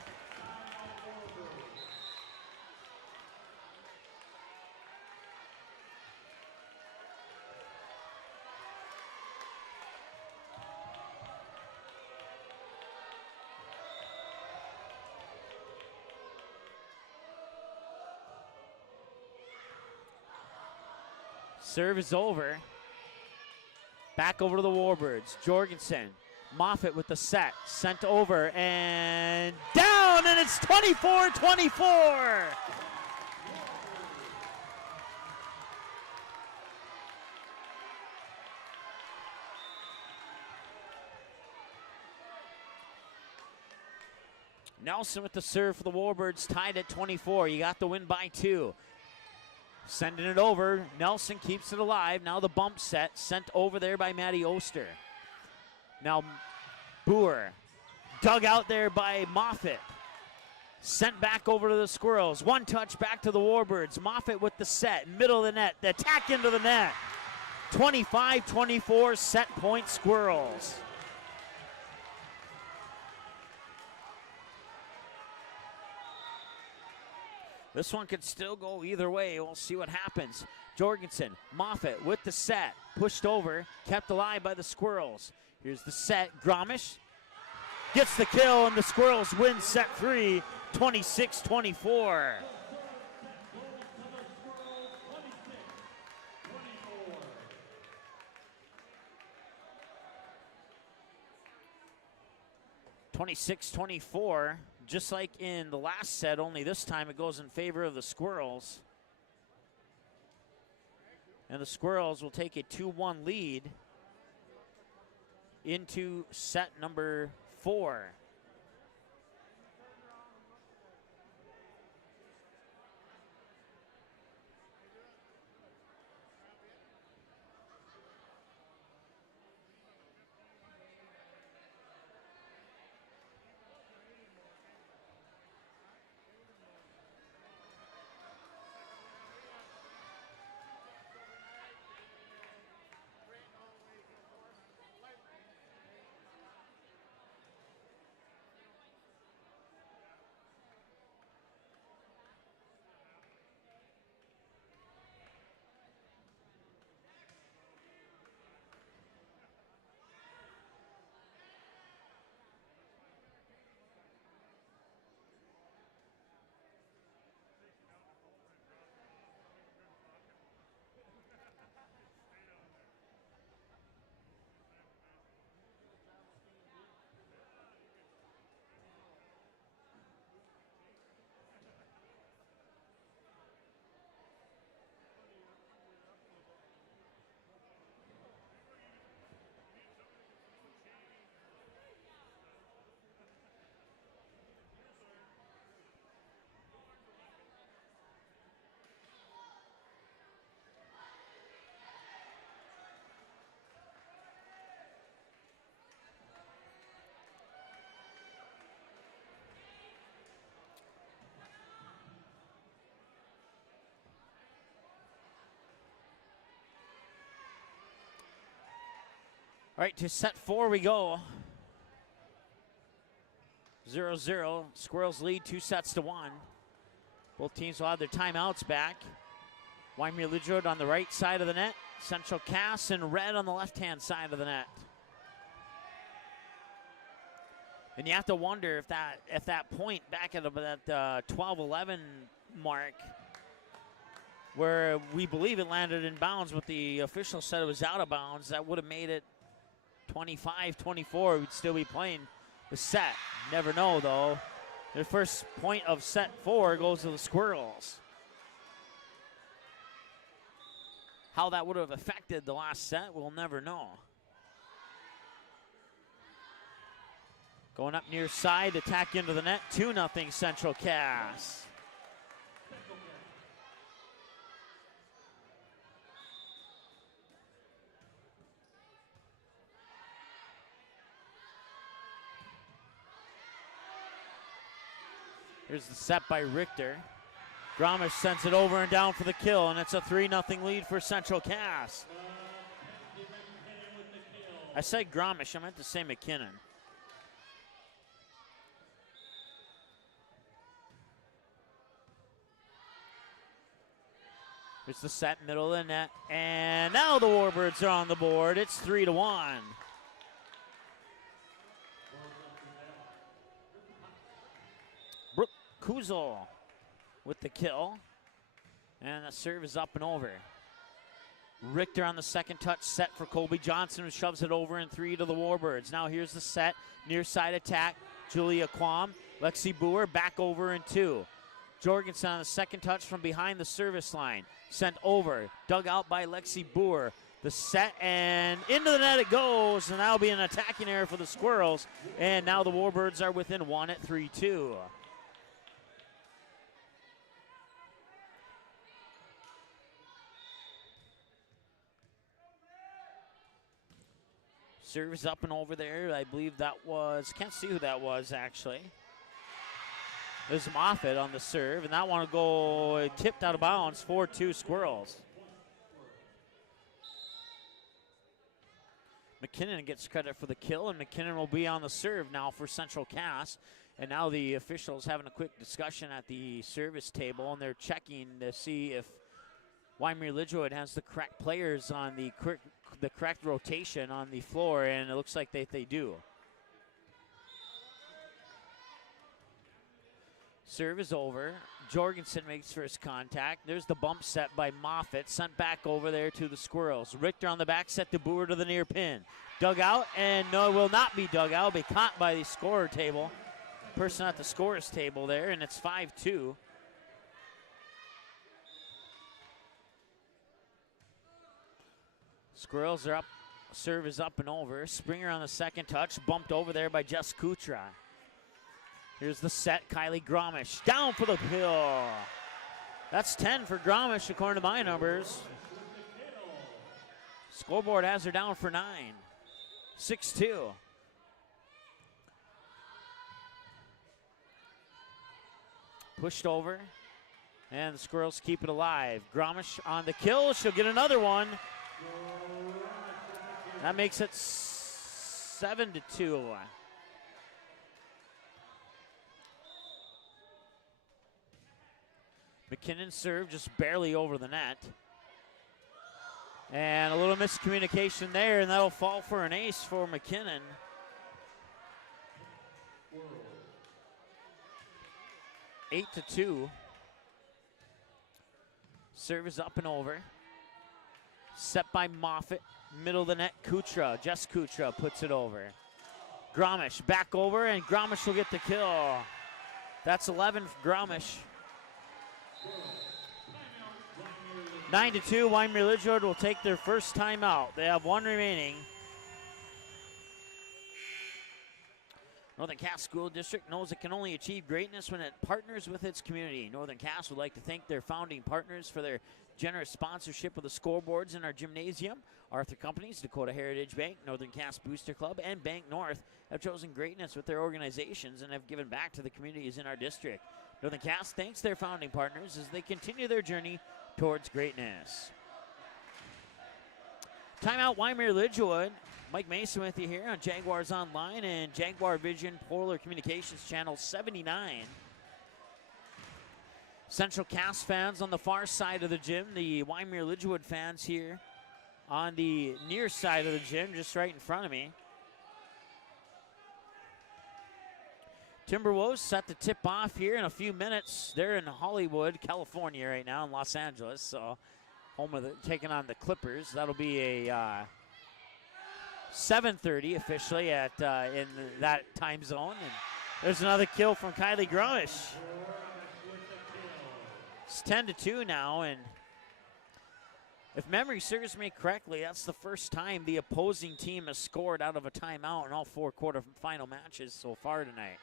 Serve is over. Back over to the Warbirds. Jorgensen. Moffitt with the set. Sent over and down, and it's 24-24. Nelson with the serve for the Warbirds, tied at 24. You got the win by 2. Sending it over. Nelson keeps it alive. Now the bump set. Sent over there by Matty Oster. Now Boer. Dug out there by Moffitt. Sent back over to the Squirrels. One touch back to the Warbirds. Moffitt with the set. Middle of the net. The attack into the net. 25-24 set point Squirrels. This one could still go either way. We'll see what happens. Jorgensen, Moffitt with the set. Pushed over, kept alive by the Squirrels. Here's the set. Gromish gets the kill, and the Squirrels win set 3, 26-24. (26-24). Just like in the last set, only this time it goes in favor of the Squirrels. And the Squirrels will take a 2-1 lead into set number 4. All right, to set 4 we go. 0-0. Squirrels lead 2-1. Both teams will have their timeouts back. Wyndmere Lidgerwood on the right side of the net. Central Cass in red on the left-hand side of the net. And you have to wonder if that point back at that 12-11 mark, where we believe it landed in bounds, but the official said it was out of bounds, that would have made it 25-24. We'd still be playing the set. Never know, though. The first point of set 4 goes to the Squirrels. How that would have affected the last set, we'll never know. Going up near side, attack into the net, 2-0 Central Cass. Here's the set by Richter. Gromish sends it over and down for the kill, and it's a 3-0 lead for Central Cass. I said Gromish, I meant to say McKinnon. Here's the set, middle of the net, and now the Warbirds are on the board. It's 3-1. Brooke Kuzel with the kill, and the serve is up and over. Richter on the second touch, set for Colby Johnson, who shoves it over in 3 to the Warbirds. Now here's the set, near side attack, Julia Quam, Lexi Boer back over in 2. Jorgensen on the second touch from behind the service line. Sent over, dug out by Lexi Boer. The set, and into the net it goes, and that'll be an attacking error for the Squirrels. And now the Warbirds are within 1 at 3-2. Serves up and over there. I believe that was, can't see who that was actually. There's Moffitt on the serve, and that one will go tipped out of bounds, 4-2 Squirrels. McKinnon gets credit for the kill, and McKinnon will be on the serve now for Central Cass. And now the officials having a quick discussion at the service table, and they're checking to see if Wyndmere Lidgerwood has the correct players on the correct rotation on the floor, and it looks like they do. Serve is over. Jorgensen makes first contact. There's the bump set by Moffitt. Sent back over there to the Squirrels. Richter on the back set to Boer to the near pin. Dug out, and no, it will not be dug out. Be caught by the scorer table. Person at the scorer's table there, and it's 5-2. Squirrels are up. Serve is up and over. Springer on the second touch. Bumped over there by Jess Kutra. Here's the set, Kylie Gromish, down for the kill. That's 10 for Gromish, according to my numbers. Scoreboard has her down for 9. 6-2. Pushed over, and the Squirrels keep it alive. Gromish on the kill, she'll get another one. That makes it 7-2. McKinnon served just barely over the net. And a little miscommunication there, and that'll fall for an ace for McKinnon. Eight to 2. Serve is up and over. Set by Moffitt. Middle of the net, Kutra. Jess Kutra puts it over. Gromish back over, and Gromish will get the kill. That's 11 for Gromish. 9-2, Wyndmere Lidgerwood will take their first timeout. They have 1 remaining. Northern Cass School District knows it can only achieve greatness when it partners with its community. Northern Cass would like to thank their founding partners for their generous sponsorship of the scoreboards in our gymnasium. Arthur Companies, Dakota Heritage Bank, Northern Cass Booster Club, and Bank North have chosen greatness with their organizations and have given back to the communities in our district. Northern Cass thanks their founding partners as they continue their journey towards greatness. Timeout, Wyndmere Lidgerwood. Mike Mason with you here on Jaguars Online and Jaguar Vision Polar Communications Channel 79. Central Cass fans on the far side of the gym. The Wyndmere Lidgerwood fans here on the near side of the gym, just right in front of me. Timberwolves set to tip off here in a few minutes. They're in Hollywood, California right now, in Los Angeles. So home of taking on the Clippers. That'll be a 7:30 officially at in that time zone. And there's another kill from Kylie Grumish. It's 10-2 now, and if memory serves me correctly, that's the first time the opposing team has scored out of a timeout in all 4 quarterfinal matches so far tonight.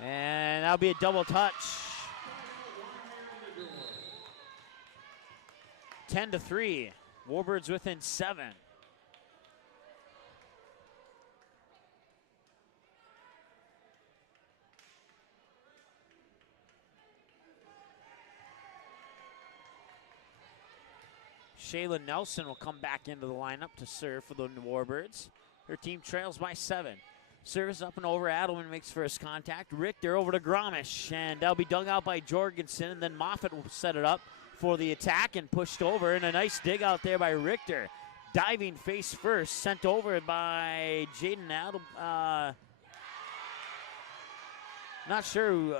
And that'll be a double touch. 10-3. Warbirds within 7. Shayla Nelson will come back into the lineup to serve for the Warbirds. Her team trails by 7. Service up and over. Adelman makes first contact. Richter over to Gromish, and that'll be dug out by Jorgensen, and then Moffitt will set it up for the attack and pushed over, and a nice dig out there by Richter. Diving face first, sent over by Jaden Adelman. Not sure who.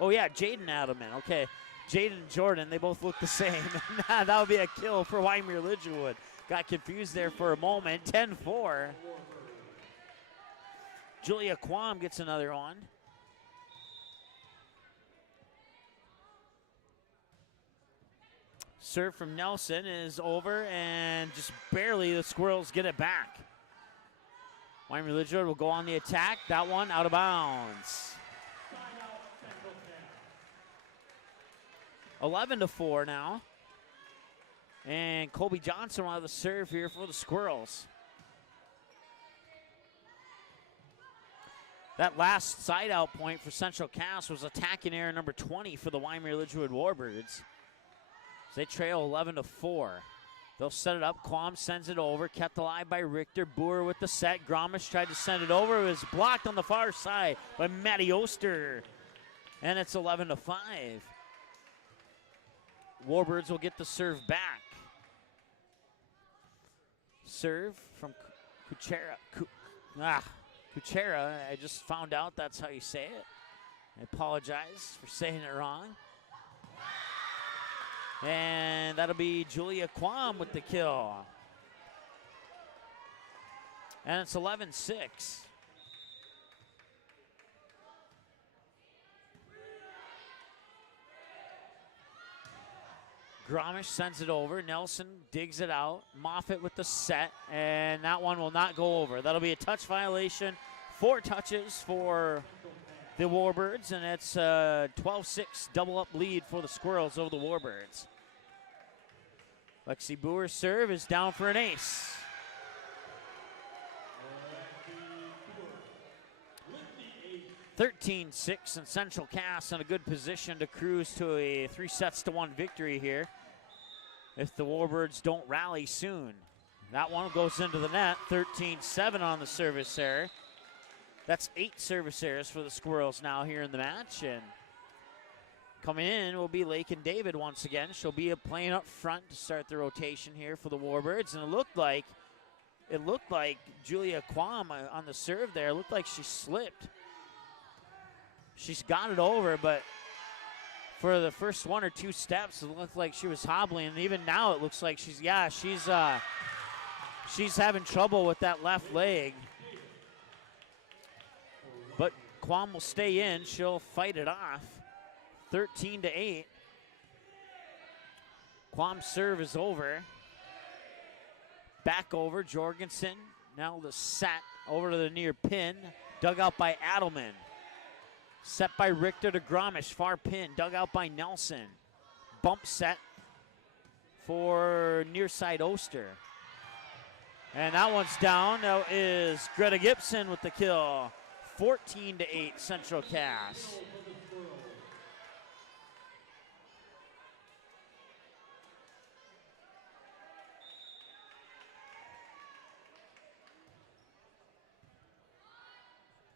Oh, yeah, Jaden Adelman. Okay, Jaden and Jordan, they both look the same. That would be a kill for Wyndmere Lidgerwood. Got confused there for a moment. 10-4. Julia Quam gets another one. Serve from Nelson is over, and just barely the Squirrels get it back. Wyndmere Lidgerwood will go on the attack. That one out of bounds. 11-4 now. And Colby Johnson will have the serve here for the Squirrels. That last side out point for Central Cass was attacking error number 20 for the Wyndmere Lidgerwood Warbirds. They trail 11-4. They'll set it up. Quam sends it over. Kept alive by Richter. Boer with the set. Gromish tried to send it over. It was blocked on the far side by Maddie Oster. And it's 11-5. Warbirds will get the serve back. Serve from Kuchera. Kuchera, I just found out that's how you say it. I apologize for saying it wrong. And that'll be Julia Quam with the kill. And it's 11-6. Gromish sends it over. Nelson digs it out. Moffitt with the set, and that one will not go over. That'll be a touch violation. 4 touches for the Warbirds, and it's a 12-6 double-up lead for the Squirrels over the Warbirds. Lexi Boer's serve is down for an ace. (13-6) and Central Cass in a good position to cruise to a 3-1 victory here if the Warbirds don't rally soon. That one goes into the net. 13-7 on the service error. That's 8 service errors for the Squirrels now here in the match. And coming in will be Lakin David once again. She'll be playing up front to start the rotation here for the Warbirds. And it looked like Julia Quam on the serve there. It looked like she slipped. She's got it over, but for the first 1 or 2 steps, it looked like she was hobbling. And even now it looks like she's having trouble with that left leg. But Quam will stay in. She'll fight it off. 13-8. Quam's serve is over. Back over, Jorgensen. Now the set over to the near pin. Dug out by Adelman. Set by Richter to Gromish. Far pin. Dug out by Nelson. Bump set for near side Oster. And that one's down. Now is Greta Gibson with the kill. 14-8 Central Cass.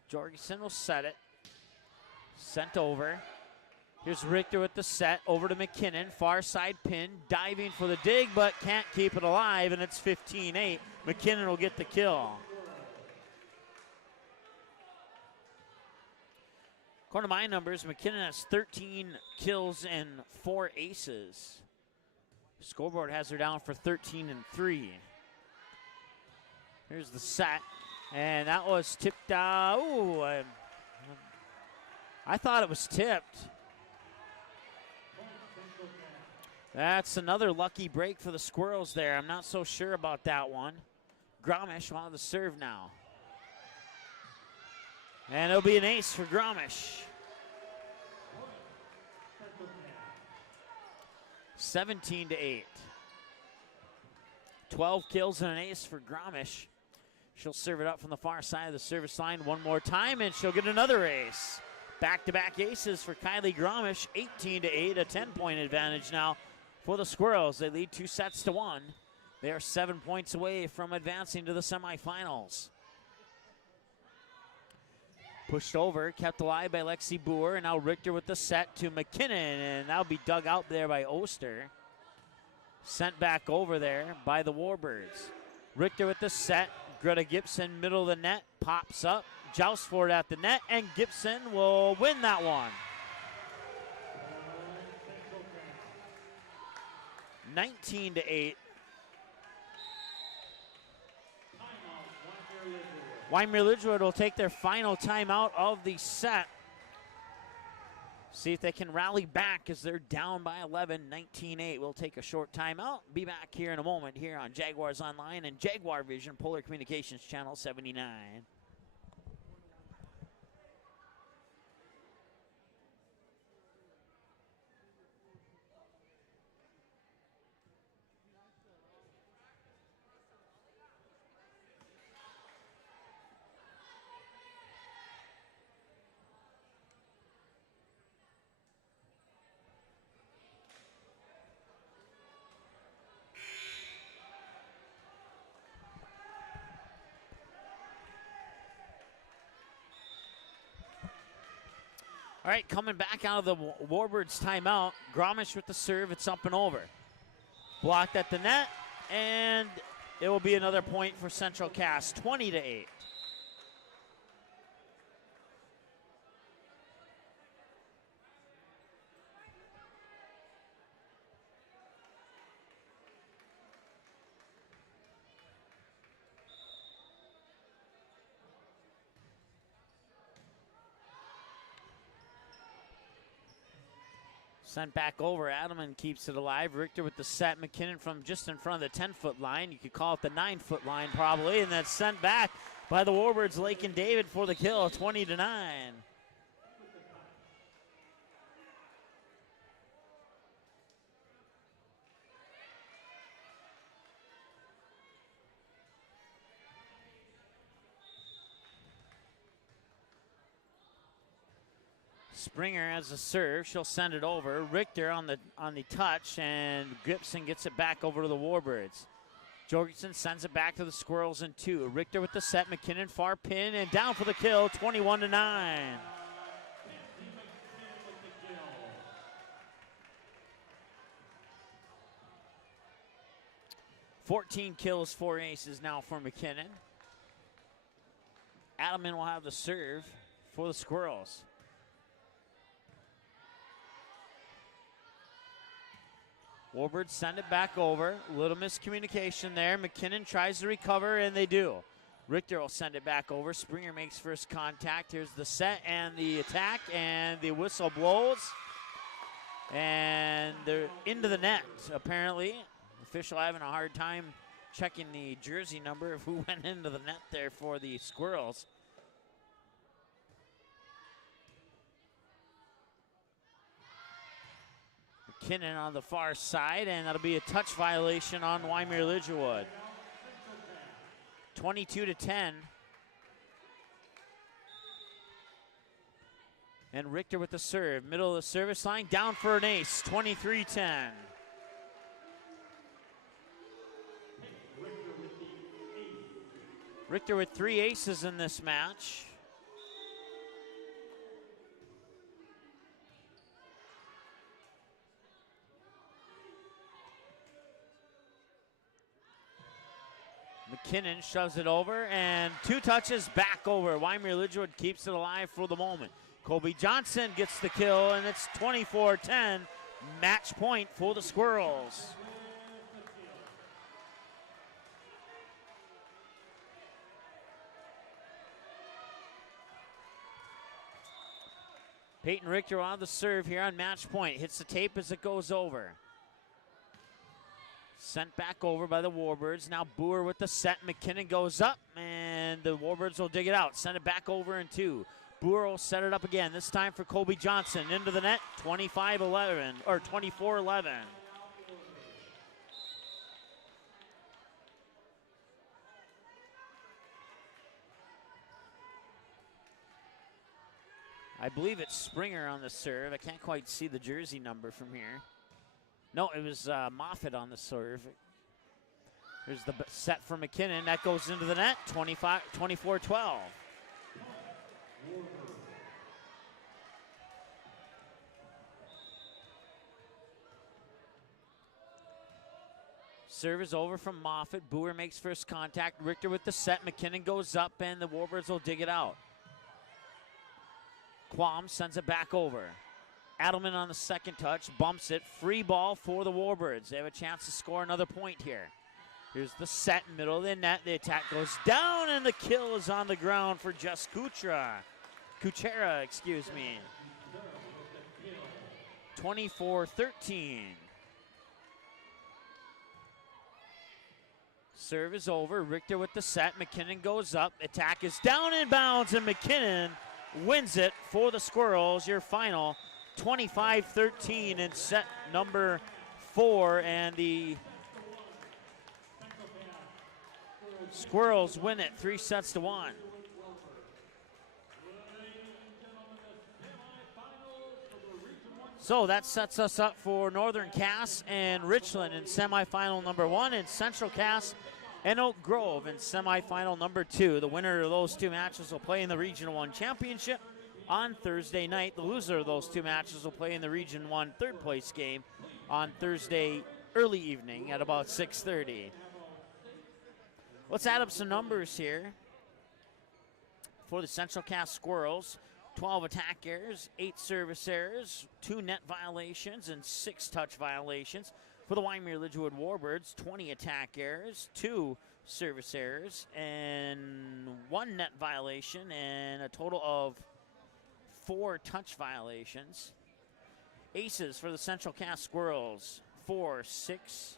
Jorgensen will set it. Sent over. Here's Richter with the set. Over to McKinnon. Far side pin. Diving for the dig, but can't keep it alive, and it's 15-8. McKinnon will get the kill. According to my numbers, McKinnon has 13 kills and 4 aces. Scoreboard has her down for 13 and 3. Here's the set, and that was tipped out. I thought it was tipped. That's another lucky break for the Squirrels there. I'm not so sure about that one. Gromish will have the serve now. And it'll be an ace for Gromish. 17-8. 12 kills and an ace for Gromish. She'll serve it up from the far side of the service line one more time, and she'll get another ace. Back-to-back aces for Kylie Gromish. 18-8, a 10-point advantage now for the Squirrels. They lead 2-1. They are 7 points away from advancing to the semifinals. Pushed over, kept alive by Lexi Boer, and now Richter with the set to McKinnon, and that'll be dug out there by Oster. Sent back over there by the Warbirds. Richter with the set, Greta Gibson, middle of the net, pops up, jousts for it at the net, and Gibson will win that one. 19-8. Wyndmere Lidgerwood will take their final timeout of the set. See if they can rally back as they're down by 11, 19-8. We'll take a short timeout. Be back here in a moment here on Jaguars Online and Jaguar Vision, Polar Communications Channel 79. All right, coming back out of the Warbirds timeout, Gromish with the serve, it's up and over. Blocked at the net, and it will be another point for Central Cass, 20-8. Sent back over, Adamman keeps it alive. Richter with the set, McKinnon from just in front of the 10-foot line. You could call it the 9-foot line probably, and that's sent back by the Warbirds, Lake and David for the kill, 20-9. Springer has a serve. She'll send it over. Richter on the touch, and Gibson gets it back over to the Warbirds. Jorgensen sends it back to the Squirrels in 2. Richter with the set. McKinnon far pin and down for the kill. 21-9. Fourteen kills, 4 aces now for McKinnon. Adamman will have the serve for the Squirrels. Warbirds send it back over. Little miscommunication there. McKinnon tries to recover, and they do. Richter will send it back over. Springer makes first contact. Here's the set and the attack, and the whistle blows. And they're into the net, apparently. Official having a hard time checking the jersey number of who went into the net there for the Squirrels. McKinnon on the far side, and that'll be a touch violation on Wyndmere Lidgerwood. 22-10. And Richter with the serve. Middle of the service line, down for an ace, 23-10. Richter with 3 aces in this match. McKinnon shoves it over, and 2 touches back over. Wyndmere Lidgerwood keeps it alive for the moment. Colby Johnson gets the kill, and it's 24-10. Match point for the Squirrels. Peyton Richter on the serve here on match point. Hits the tape as it goes over. Sent back over by the Warbirds. Now Boer with the set. McKinnon goes up, and the Warbirds will dig it out. Send it back over in 2. Boer will set it up again, this time for Colby Johnson. Into the net, 25-11, or 24-11. I believe it's Springer on the serve. I can't quite see the jersey number from here. No, it was Moffitt on the serve. There's the set for McKinnon. That goes into the net, 24-12. Serve is over from Moffitt. Boer makes first contact. Richter with the set. McKinnon goes up, and the Warbirds will dig it out. Quam sends it back over. Adelman on the second touch, bumps it. Free ball for the Warbirds. They have a chance to score another point here. Here's the set, middle of the net. The attack goes down, and the kill is on the ground for Just Kuchera, excuse me. 24-13. Serve is over. Richter with the set. McKinnon goes up. Attack is down in bounds, and McKinnon wins it for the Squirrels. Your final 25-13 in set number 4, and the Squirrels win it 3-1. So that sets us up for Northern Cass and Richland in semifinal number 1, and Central Cass and Oak Grove in semifinal number 2. The winner of those 2 matches will play in the Region 1 Championship on Thursday night. The loser of those 2 matches will play in the Region 1 third place game on Thursday early evening at about 6:30. Let's add up some numbers here for the Central Cass Squirrels. 12 attack errors, 8 service errors, 2 net violations, and 6 touch violations. For the Wyndmere Lidgerwood Warbirds, 20 attack errors, 2 service errors, and 1 net violation, and a total of 4 touch violations. Aces for the Central Cass Squirrels, 4, 6,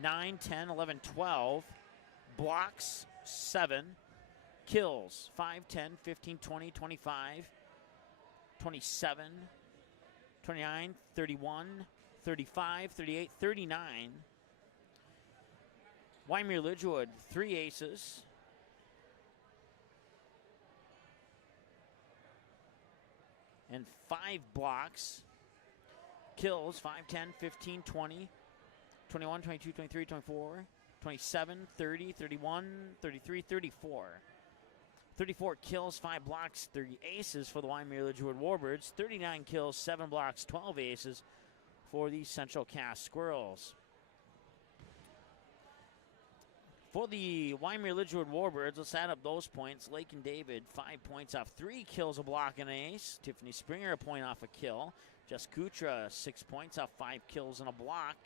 9, 10, 11, 12. Blocks, 7. Kills, 5, 10, 15, 20, 25, 27, 29, 31, 35, 38, 39. Wyndmere Lidgerwood, 3 aces. And 5 blocks. Kills, 5, 10, 15, 20, 21, 22, 23, 24, 27, 30, 31, 33, 34. 34 kills, 5 blocks, 30 aces for the Wyndmere Lidgerwood Warbirds. 39 kills, 7 blocks, 12 aces for the Central Cass Squirrels. For the Wyndmere Lidgerwood Warbirds, let's add up those points. Lake and David, 5 points off 3 kills, a block, and an ace. Tiffany Springer, a point off a kill. Jess Kutra, 6 points off 5 kills and a block.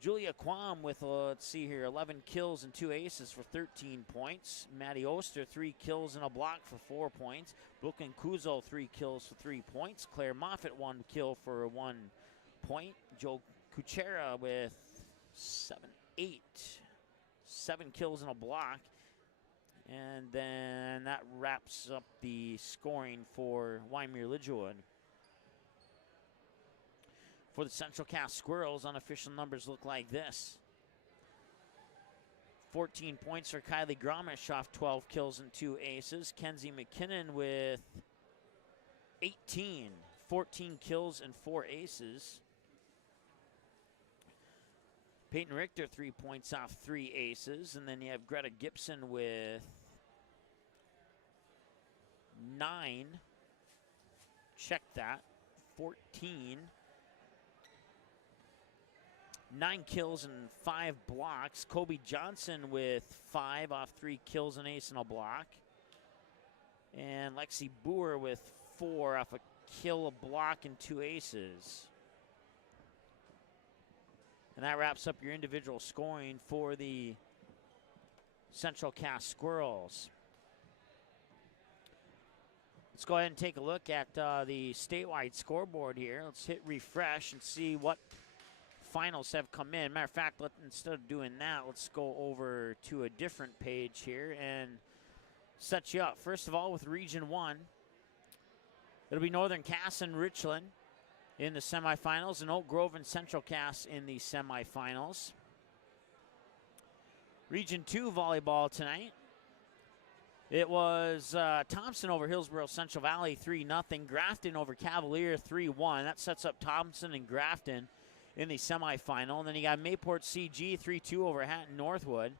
Julia Quam with, let's see here, 11 kills and 2 aces for 13 points. Maddie Oster, 3 kills and a block for 4 points. Brooklyn Kuzo, 3 kills for 3 points. Claire Moffitt, 1 kill for 1 point. Joe Kuchera with 7 kills and a block. And then that wraps up the scoring for Wyndmere Lidgerwood. For the Central Cass Squirrels, unofficial numbers look like this. 14 points for Kylie Gromish off 12 kills and 2 aces. Kenzie McKinnon with 18, 14 kills and 4 aces. Peyton Richter, 3 points off 3 aces. And then you have Greta Gibson with 9. Check that. 14. 9 kills and 5 blocks. Kobe Johnson with 5 off 3 kills, an ace, and a block. And Lexi Boer with 4 off a kill, a block, and 2 aces. And that wraps up your individual scoring for the Central Cass Squirrels. Let's go ahead and take a look at the statewide scoreboard here. Let's hit refresh and see what finals have come in. Matter of fact, instead of doing that, let's go over to a different page here and set you up. First of all, with Region 1, it'll be Northern Cass and Richland in the semifinals, and Oak Grove and Central Cass in the semifinals. Region 2 volleyball tonight. It was Thompson over Hillsborough Central Valley 3-0. Grafton over Cavalier 3-1. That sets up Thompson and Grafton in the semifinal. And then you got Mayport CG 3-2 over Hatton Northwood.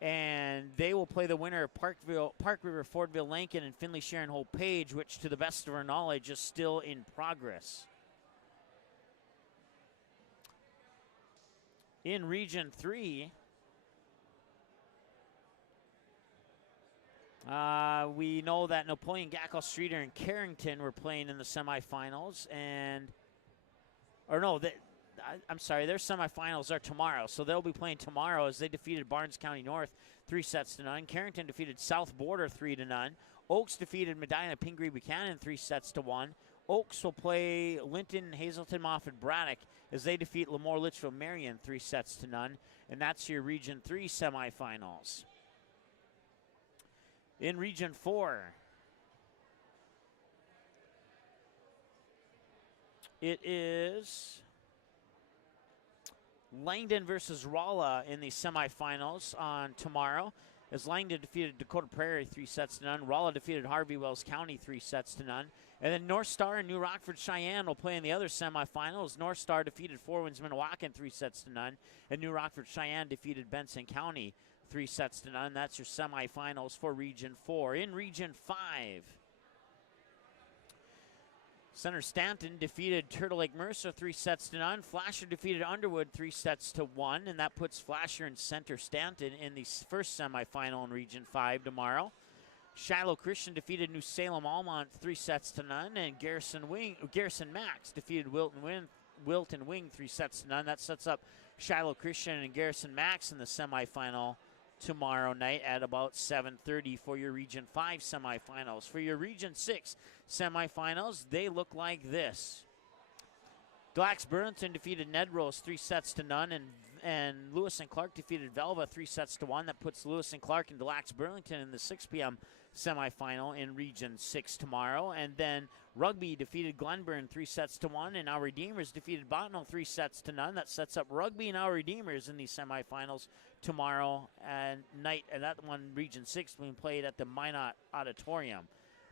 And they will play the winner of Park River Fordville Lincoln and Finley Sharon Hope Page, which to the best of our knowledge is still in progress. In Region 3, we know that Napoleon Gackle Streeter and Carrington were playing in the semifinals, I'm sorry, their semifinals are tomorrow, so they'll be playing tomorrow as they defeated Barnes County North 3-0. Carrington defeated South Border 3-0. Oaks defeated Medina Pingree Buchanan 3-1. Oaks will play Linton, Hazelton, Moffett, Braddock as they defeat Lemoore Litchfield Marion 3-0, and that's your Region 3 semifinals. In Region 4, it is Langdon versus Rolla in the semifinals on tomorrow, as Langdon defeated Dakota Prairie 3-0. Rolla defeated Harvey Wells County 3-0. And then North Star and New Rockford Cheyenne will play in the other semifinals. North Star defeated Four Winds Minnewacan 3-0, and New Rockford Cheyenne defeated Benson County 3-0. That's your semifinals for Region 4. In Region 5, Center Stanton defeated Turtle Lake Mercer 3-0. Flasher defeated Underwood 3-1, and that puts Flasher and Center Stanton in the first semifinal in Region 5 tomorrow. Shiloh Christian defeated New Salem Almont 3-0, and Garrison Max defeated Wilton Wing 3-0. That sets up Shiloh Christian and Garrison Max in the semifinal tomorrow night at about 7:30 for your Region 5 semifinals. For your Region 6 semifinals, they look like this. Glax Burlington defeated Ned Rose 3-0, and Lewis and Clark defeated Velva 3-1. That puts Lewis and Clark and Glax Burlington in the 6 p.m. semifinal in Region 6 tomorrow. And then Rugby defeated Glenburn 3-1, and our Redeemers defeated Bottineau 3-0. That sets up Rugby and our Redeemers in the semifinals tomorrow night. And that one, Region 6, being played at the Minot Auditorium.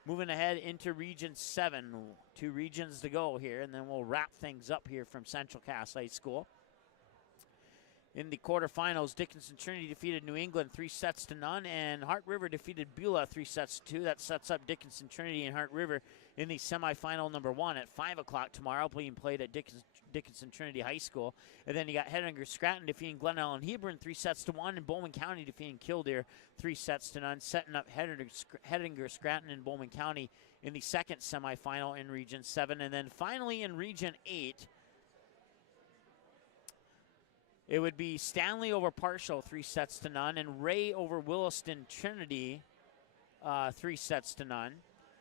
Moving ahead into Region 7, 2 regions to go here, and then we'll wrap things up here from Central Cass High School. In the quarterfinals, Dickinson Trinity defeated New England 3-0, and Hart River defeated Beulah 3-2. That sets up Dickinson Trinity and Hart River in the semifinal number 1 at 5 o'clock tomorrow, being played at Dickinson Trinity High School. And then you got Hettinger Scranton defeating Glen Ellen Hebron 3-1, and Bowman County defeating Killdeer 3-0, setting up Hettinger Scranton and Bowman County in the second semifinal in Region 7. And then finally in Region 8, it would be Stanley over Partial 3-0, and Ray over Williston Trinity 3-0.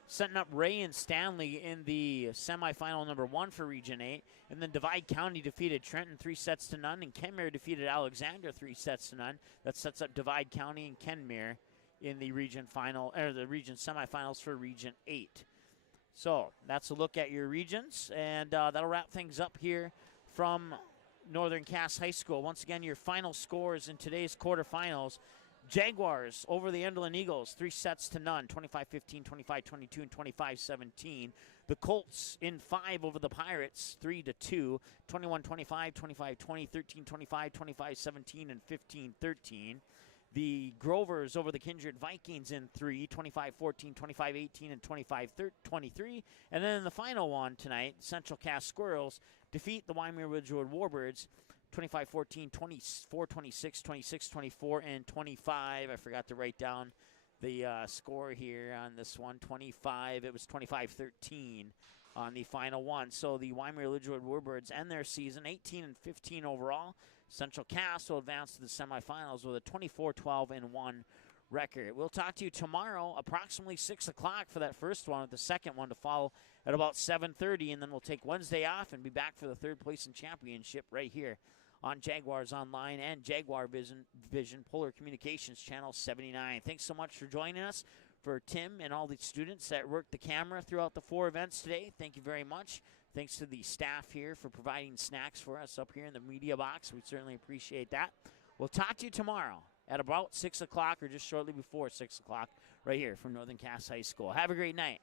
Setting up Ray and Stanley in the semifinal number 1 for Region 8. And then Divide County defeated Trenton 3-0, and Kenmare defeated Alexander 3-0. That sets up Divide County and Kenmare in the region semifinals for Region 8. So that's a look at your regions, and that'll wrap things up here from Northern Cass High School. Once again, your final scores in today's quarterfinals. Jaguars over the Enderlin Eagles, 3-0, 25-15, 25-22, and 25-17. The Colts in 5 over the Pirates, 3-2, 21-25, 25-20, 13-25, 25-17, and 15-13. The Grovers over the Kindred Vikings in 3, 25-14, 25-18, and 25-23. And then in the final one tonight, Central Cass Squirrels defeat the Wyndmere Lidgerwood Warbirds 25-14, 24-26, 26-24, and 25. I forgot to write down the score here on this one. 25. It was 25-13 on the final one. So the Wyndmere Lidgerwood Warbirds end their season 18-15 overall. Central Cass will advance to the semifinals with a 24-12-1 record. We'll talk to you tomorrow, approximately 6 o'clock for that first one, with the second one to follow at about 7:30, and then we'll take Wednesday off and be back for the third place in championship right here on Jaguars Online and Jaguar Vision Polar Communications Channel 79. Thanks so much for joining us. For Tim and all the students that worked the camera throughout the 4 events today, thank you very much. Thanks to the staff here for providing snacks for us up here in the media box. We certainly appreciate that. We'll talk to you tomorrow at about 6 o'clock or just shortly before 6 o'clock right here from Northern Cass High School. Have a great night.